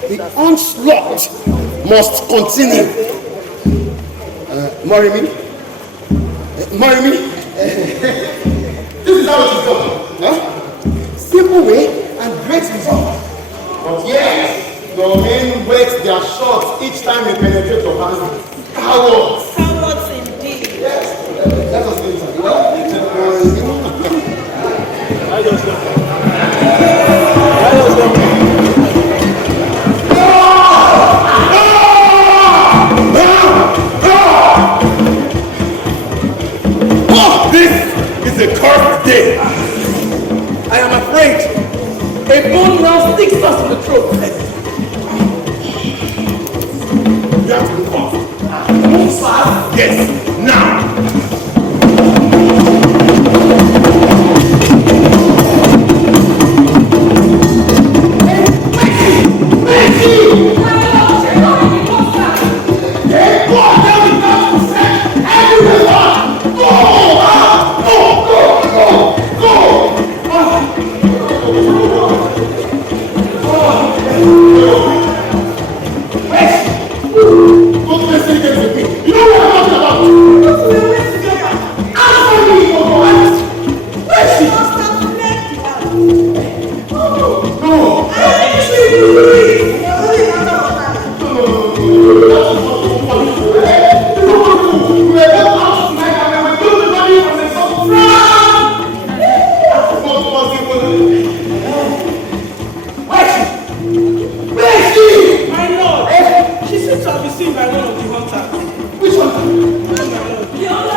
The onslaught must continue. Moremi, this is how it is done. Huh? Simple way and great result. But yes. Your men wet their shots each time you penetrate your hands. Cowards! Cowards indeed. Yes. Let us go inside. This is a cursed day. I am afraid a bone now sticks us in the throat. You have to move fast. Move fast? Yes, now. She seems to have been seen by one of the hunters. Which one? The other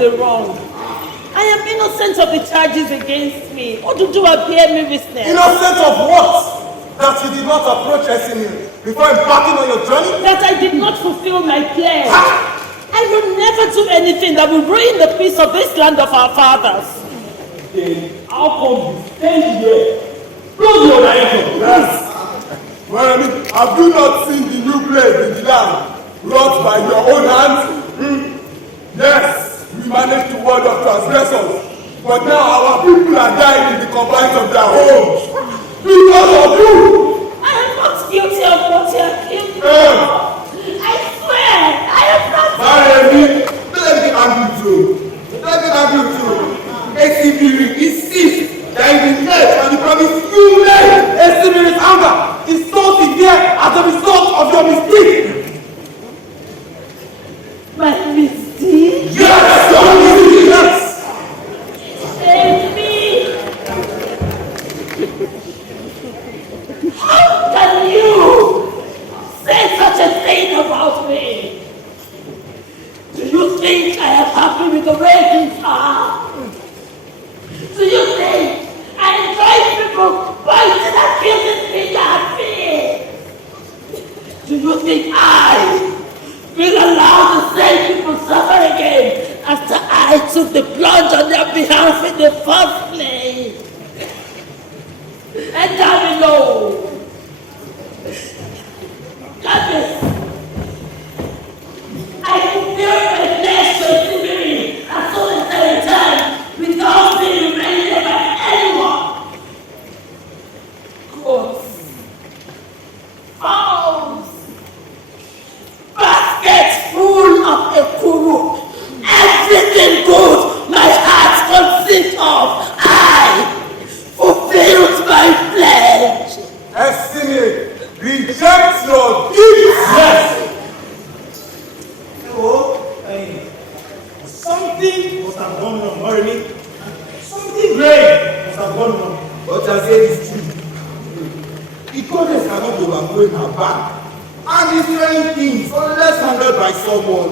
the wrong. I am innocent of the charges against me. Oduduwa bear me witness. Innocent of what? That you did not approach Esimiri before embarking on your journey? That I did not fulfill my pledge. I will never do anything that will ruin the peace of this land of our fathers. Then how come you stand here? Close your eyes. Yes. Moremi, have you not seen the new plague in the land wrought by your own hands? Yes, we managed to ward off transgressors, but now our people are dying in the confines of their homes because of you. I am not guilty of what you are guilty of. I swear, I am not. Moremi, let me argue too. Let me argue too. Esimiri insists that in the church and the promise you made, Esimiri's anger is so severe as a result of your mistake. My mistake? Yes, your mistake, yes. Save me. How can you say such a thing about me? Do you think I am happy with the way things are? Do you think I enjoy people pointing and killing me at me? Do you think I will allow the same people suffer again after I took the plunge on their behalf in the first place? And now we know. Goodness, I can feel my flesh consuming as soon as I return without being reminded by anyone. Goats, fowls, baskets full of ekuru, everything good my heart consists of. I fulfilled my pledge. Esimiri, reject your gifts. Yes. Something must have gone on, Moremi. Something great must have gone on. What I say is true. The goddess cannot be overflowing her back and destroying things unless handled by someone.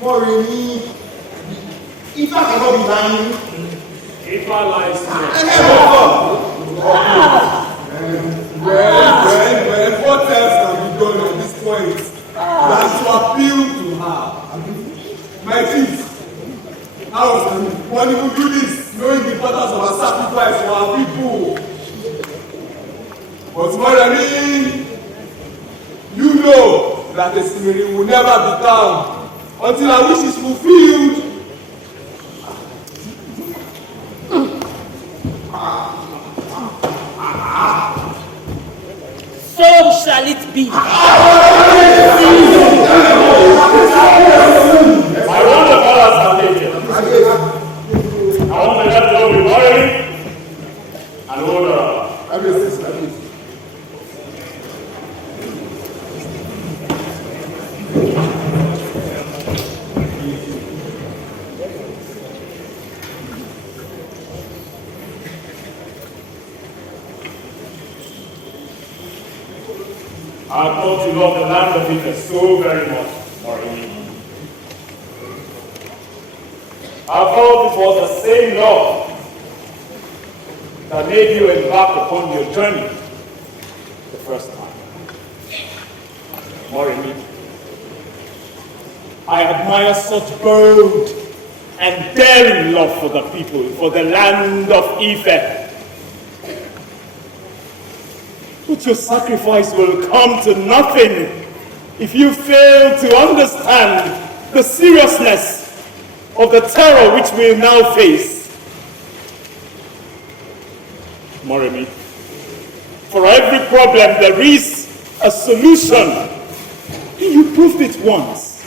Moremi, if I cannot be lying, If I lies Well, what else can be done at this point than to appeal to her? My chief, how can one even do this, knowing the importance of a sacrifice for our people? But Moremi, you know that Esimiri will never be down until our wish is fulfilled. So shall it be. I want the fellas to take it. I want the left over with Moremi and order. I thought you loved the land of Ife so very much, Moremi. I thought it was the same love that made you embark upon your journey the first time. Moremi, I admire such bold and daring love for the people, for the land of Ife. But your sacrifice will come to nothing if you fail to understand the seriousness of the terror which we now face. Moremi, for every problem there is a solution. You proved it once.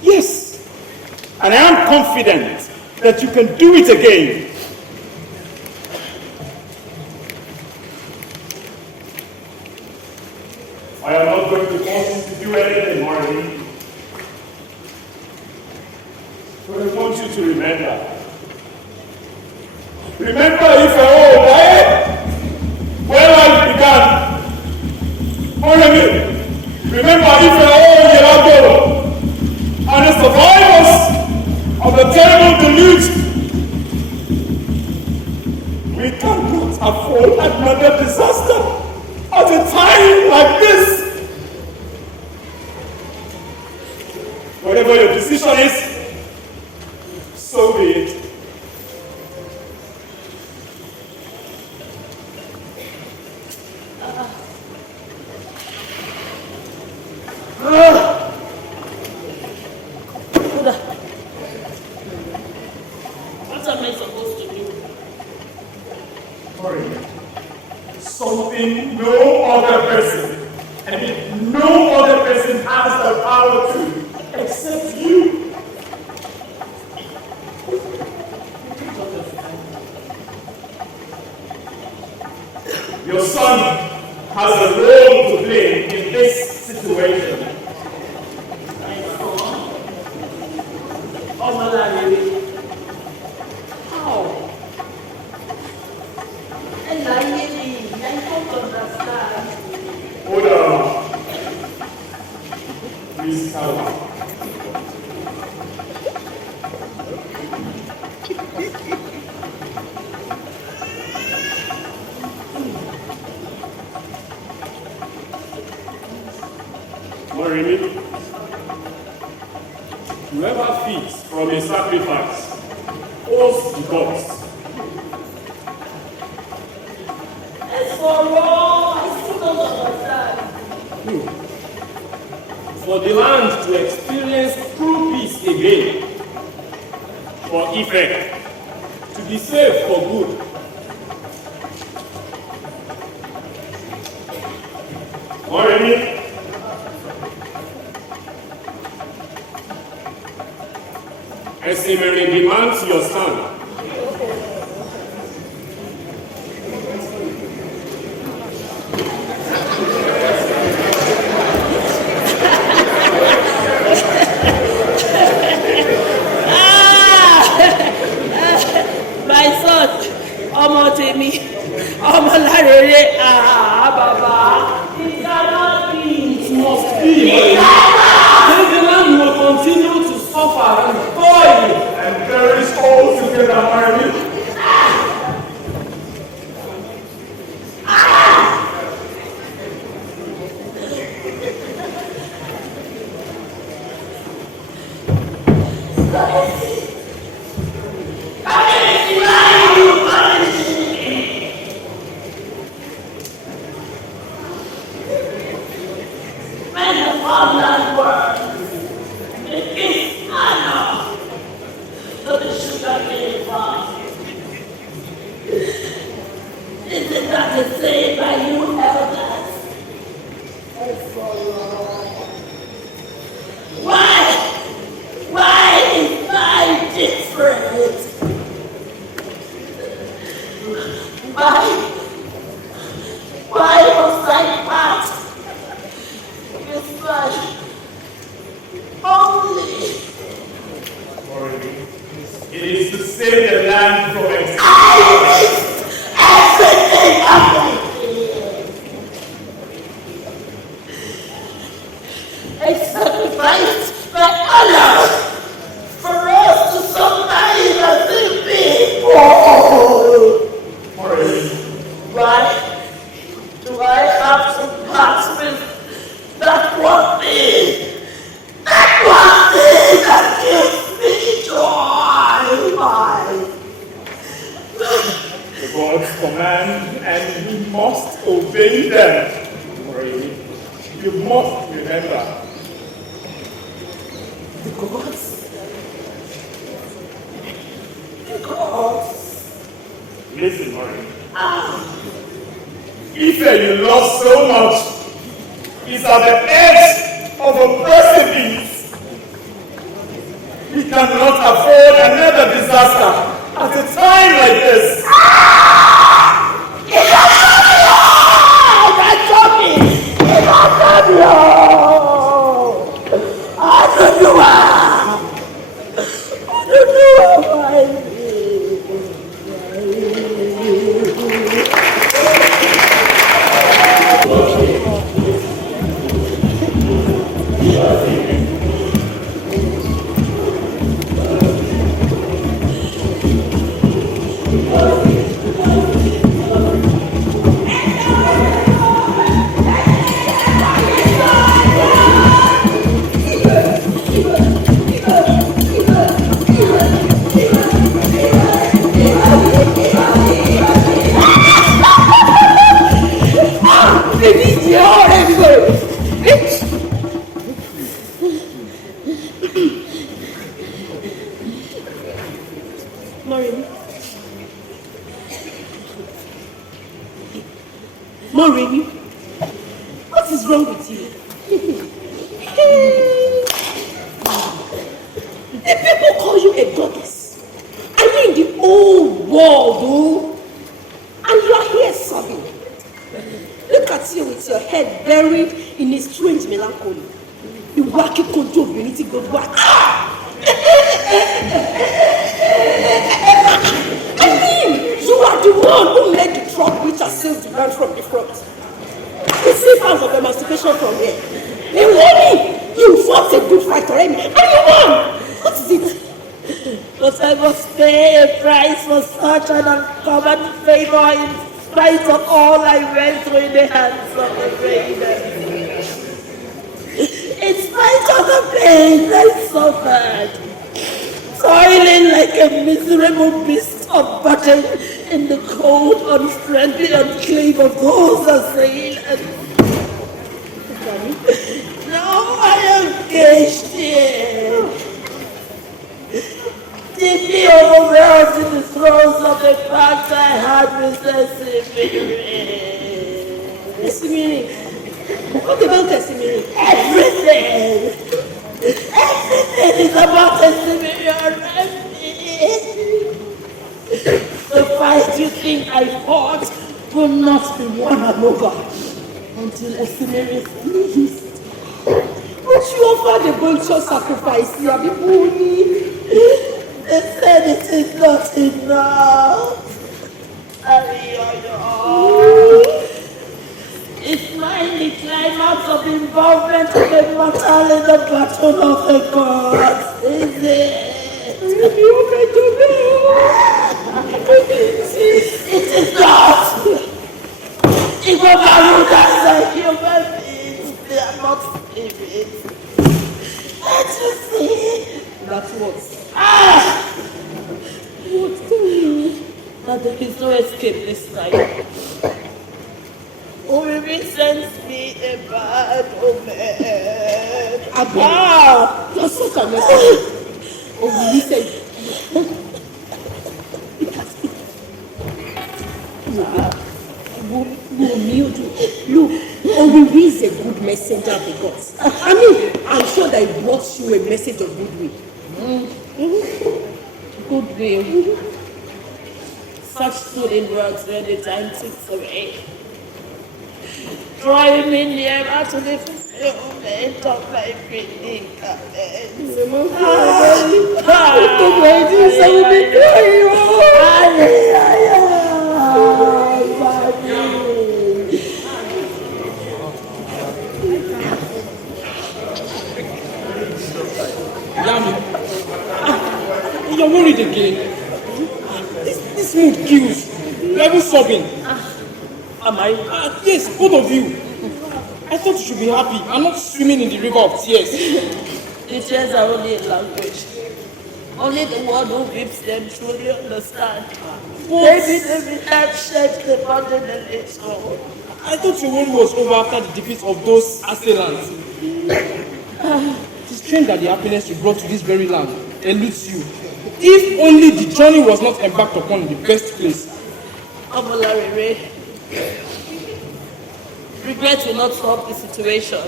Yes, and I am confident that you can do it again. I am not going to force you to do anything, Moremi. But I want you to remember. Remember if old, where life began. Moremi, remember if old Yelagoro and the survivors of a terrible delusion. We cannot afford another disaster at a time like this. Whatever your decision is, so be it. What am I supposed to do? Something no other person, and no other person has the power to, except you. Your son has a role to play in this situation. How? And I don't understand. Hold on. Please calm. Moremi, whoever feeds from a sacrifice owes the gods. As for all, I still don't understand. For the land to experience true peace again, for Ife to be saved for good, Moremi, Esimere demands your stand. My son, Mọremí, Larere, Baba, it cannot be. It must be. Then the land will continue to suffer and toil And perish all together, Moremi. When the farmland works, it gives honor to the sugarcane farm. Isn't that the same by you elders? Why is mine different? Why must I part with my only? It is to save the land from extinction. Everything of my being. I sacrificed my honor for us to survive as a people. Why do I have to part with that one thing? That one thing that gives me joy. Why? The gods command, and we must obey them. Moremi, you must remember. The gods? The gods? Listen, Moremi. Ife you love so much is at the edge of a precipice. We cannot afford another disaster at a time like this. a goddess. I mean the whole world, oh. And you are here serving. Look at you with your head buried in a strange melancholy. You wacky control unity go back. I mean, you are the one who led the truck which has saved the man from the front. The safe house of emancipation from here. You won! You fought a good fight already, and you won! What is it? But I must pay a price for such an uncommon favor in spite of all I went through in the hands of the raiders. In spite of the pain I suffered, toiling like a miserable beast of burden in the cold, unfriendly enclave of those assailants. Now I am caged here, deeply overwhelmed in the throes of the fact I had with Simiri. What about Simiri? Everything! Everything is about Simiri already! The fight you think I fought will not be won and over until Simiri is pleased. But you offered a bunch of sacrifice, Yabibuni. They said it is not enough. It's mine the climax of involvement of a mortal in the battle of the gods, is it? It is not. Even Marudas are human beings, they are not spirits. Can't you see? That's what? What's going on? That there is no escape this time. Moremi sends me a bad omen. Abba! You're such a mess. Moremi said. Look, Moremi is a good messenger of the gods. I mean, I'm sure that he brought you a message of goodwill. Goodwill. Such soothing words when the time ticks away. Drawing me nearer to the fulfillment of my predicament. You're worried again. This mood kills. You're even sobbing. Am I? Yes, both of you. I thought you should be happy. I'm not swimming in the river of tears. The tears are only a language. Only the one who weeps them truly understand. Maybe they will help shed the burden a little. I thought your world was over after the defeat of those assailants. It's strange that the happiness you brought to this very land eludes you. If only the journey was not embarked upon in the first place. Omolarere, regret will not solve the situation.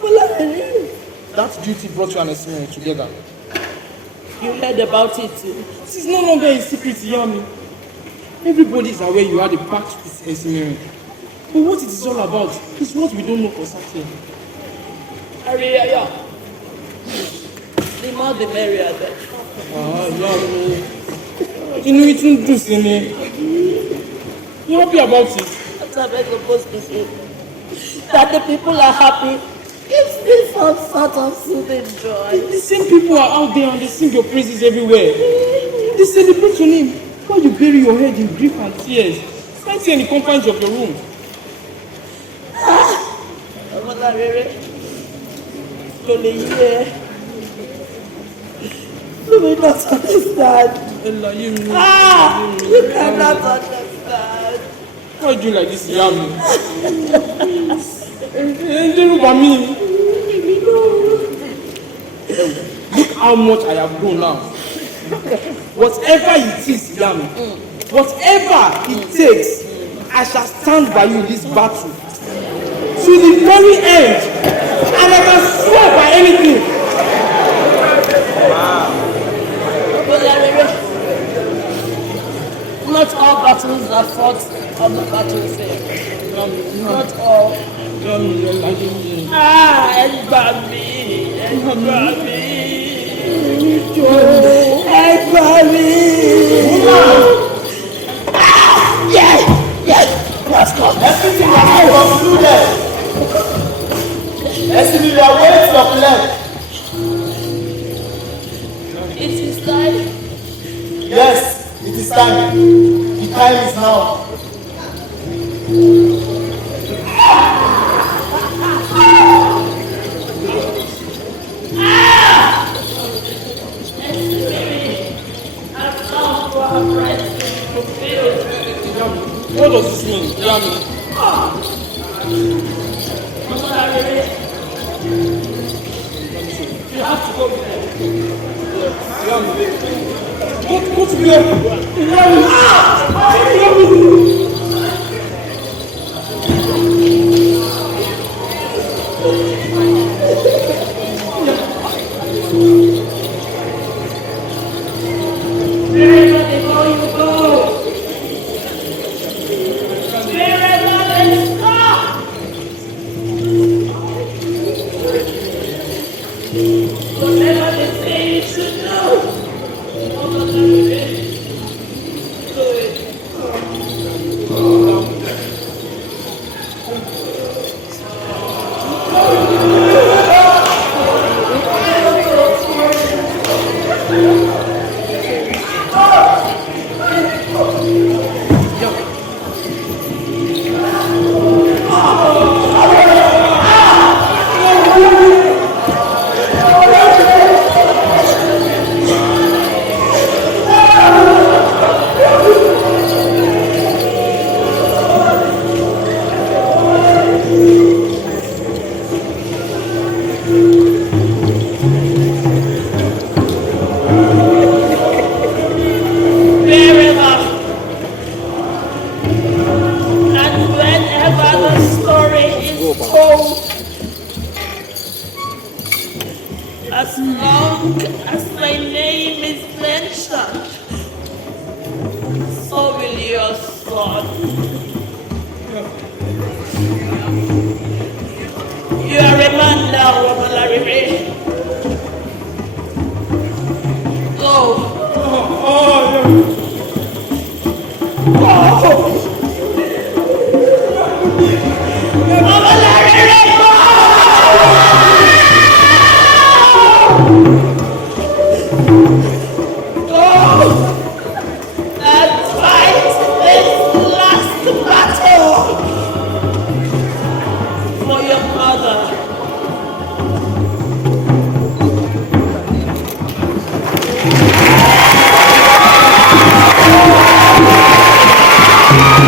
Omolarere. That duty brought you and Esme together. You heard about it too. This is no longer a secret, Yami. Everybody is aware you had a pact with Esme. But what it is all about is what we don't know for certain. Ariya, the more the merrier then. Yami. You know it won't do, Sine. You're happy about it. What am I supposed to do? That the people are happy gives me some sort of soothing joy. The same people are out there and they sing your praises everywhere. They celebrate your name while you bury your head in grief and tears. You can't see any confines of your room. You will not understand. You cannot understand. Why do you like this, Yami? Look how much I have grown now. Whatever it is, Yami, whatever it takes, I shall stand by you in this battle to the very end, and I can swear by anything. gbà mí, ẹ gbà mí. Ẹ gbà mí. Yes, yes, let's go. Everything has been concluded. Destiny, you are waiting for left. It is time. Yes, it is time. The time is now. What does this mean? Yami? You have to go there. Yami. Go to the Before you go. Whatever they say you should know. Do it. As long as my name is mentioned, so will your son. You are a man now, Mọremí. Go. Yeah.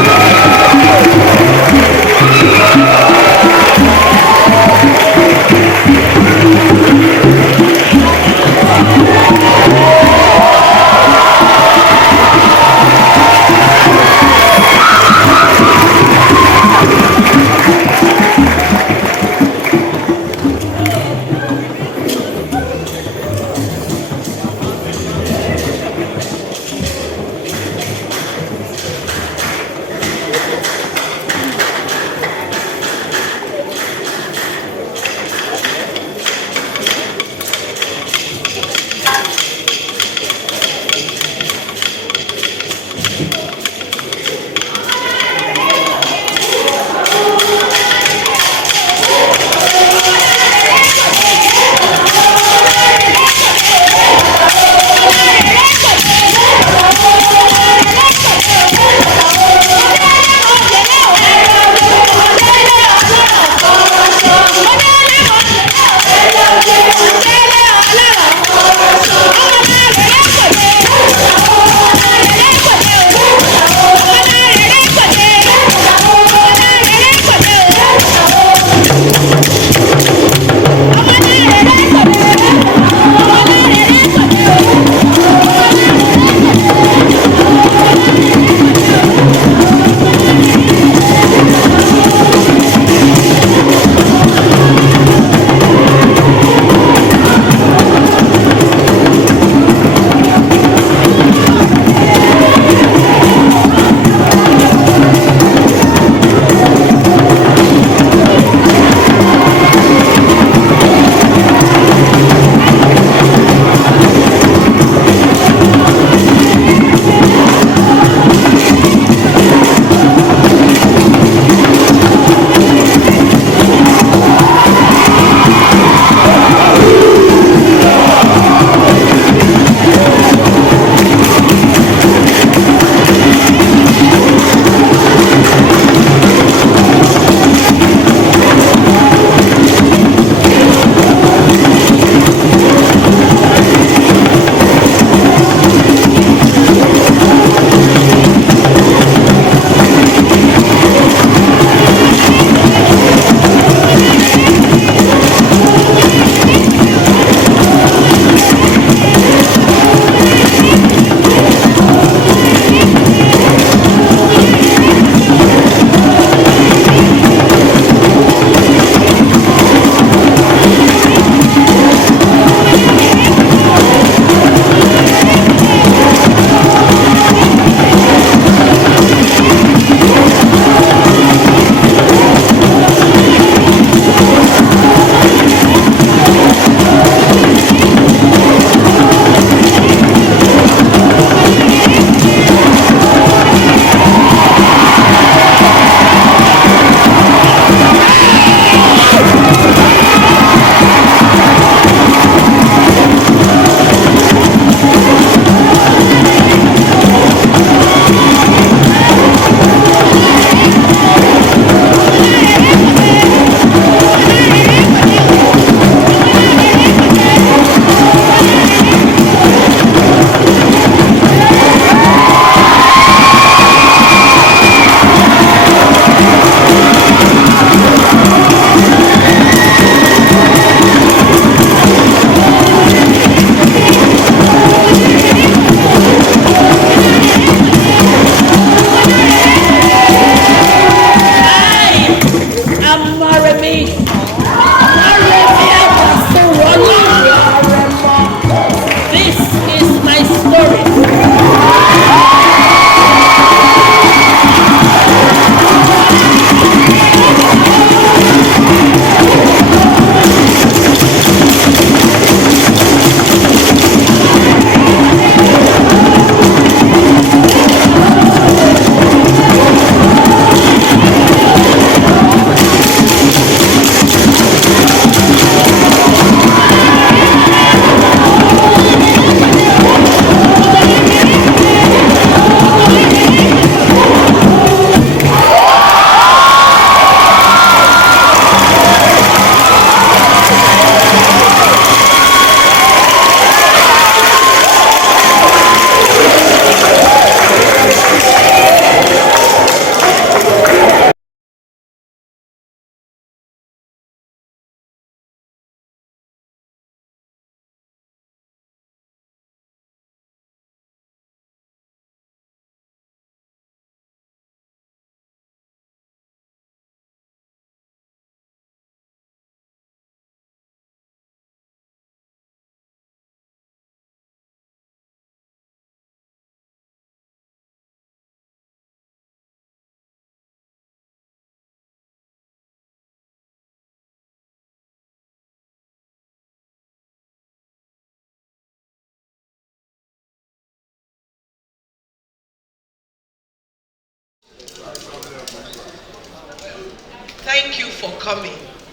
thank you for coming.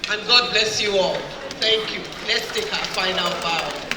And God bless you all. Thank you. Let's take our final bow.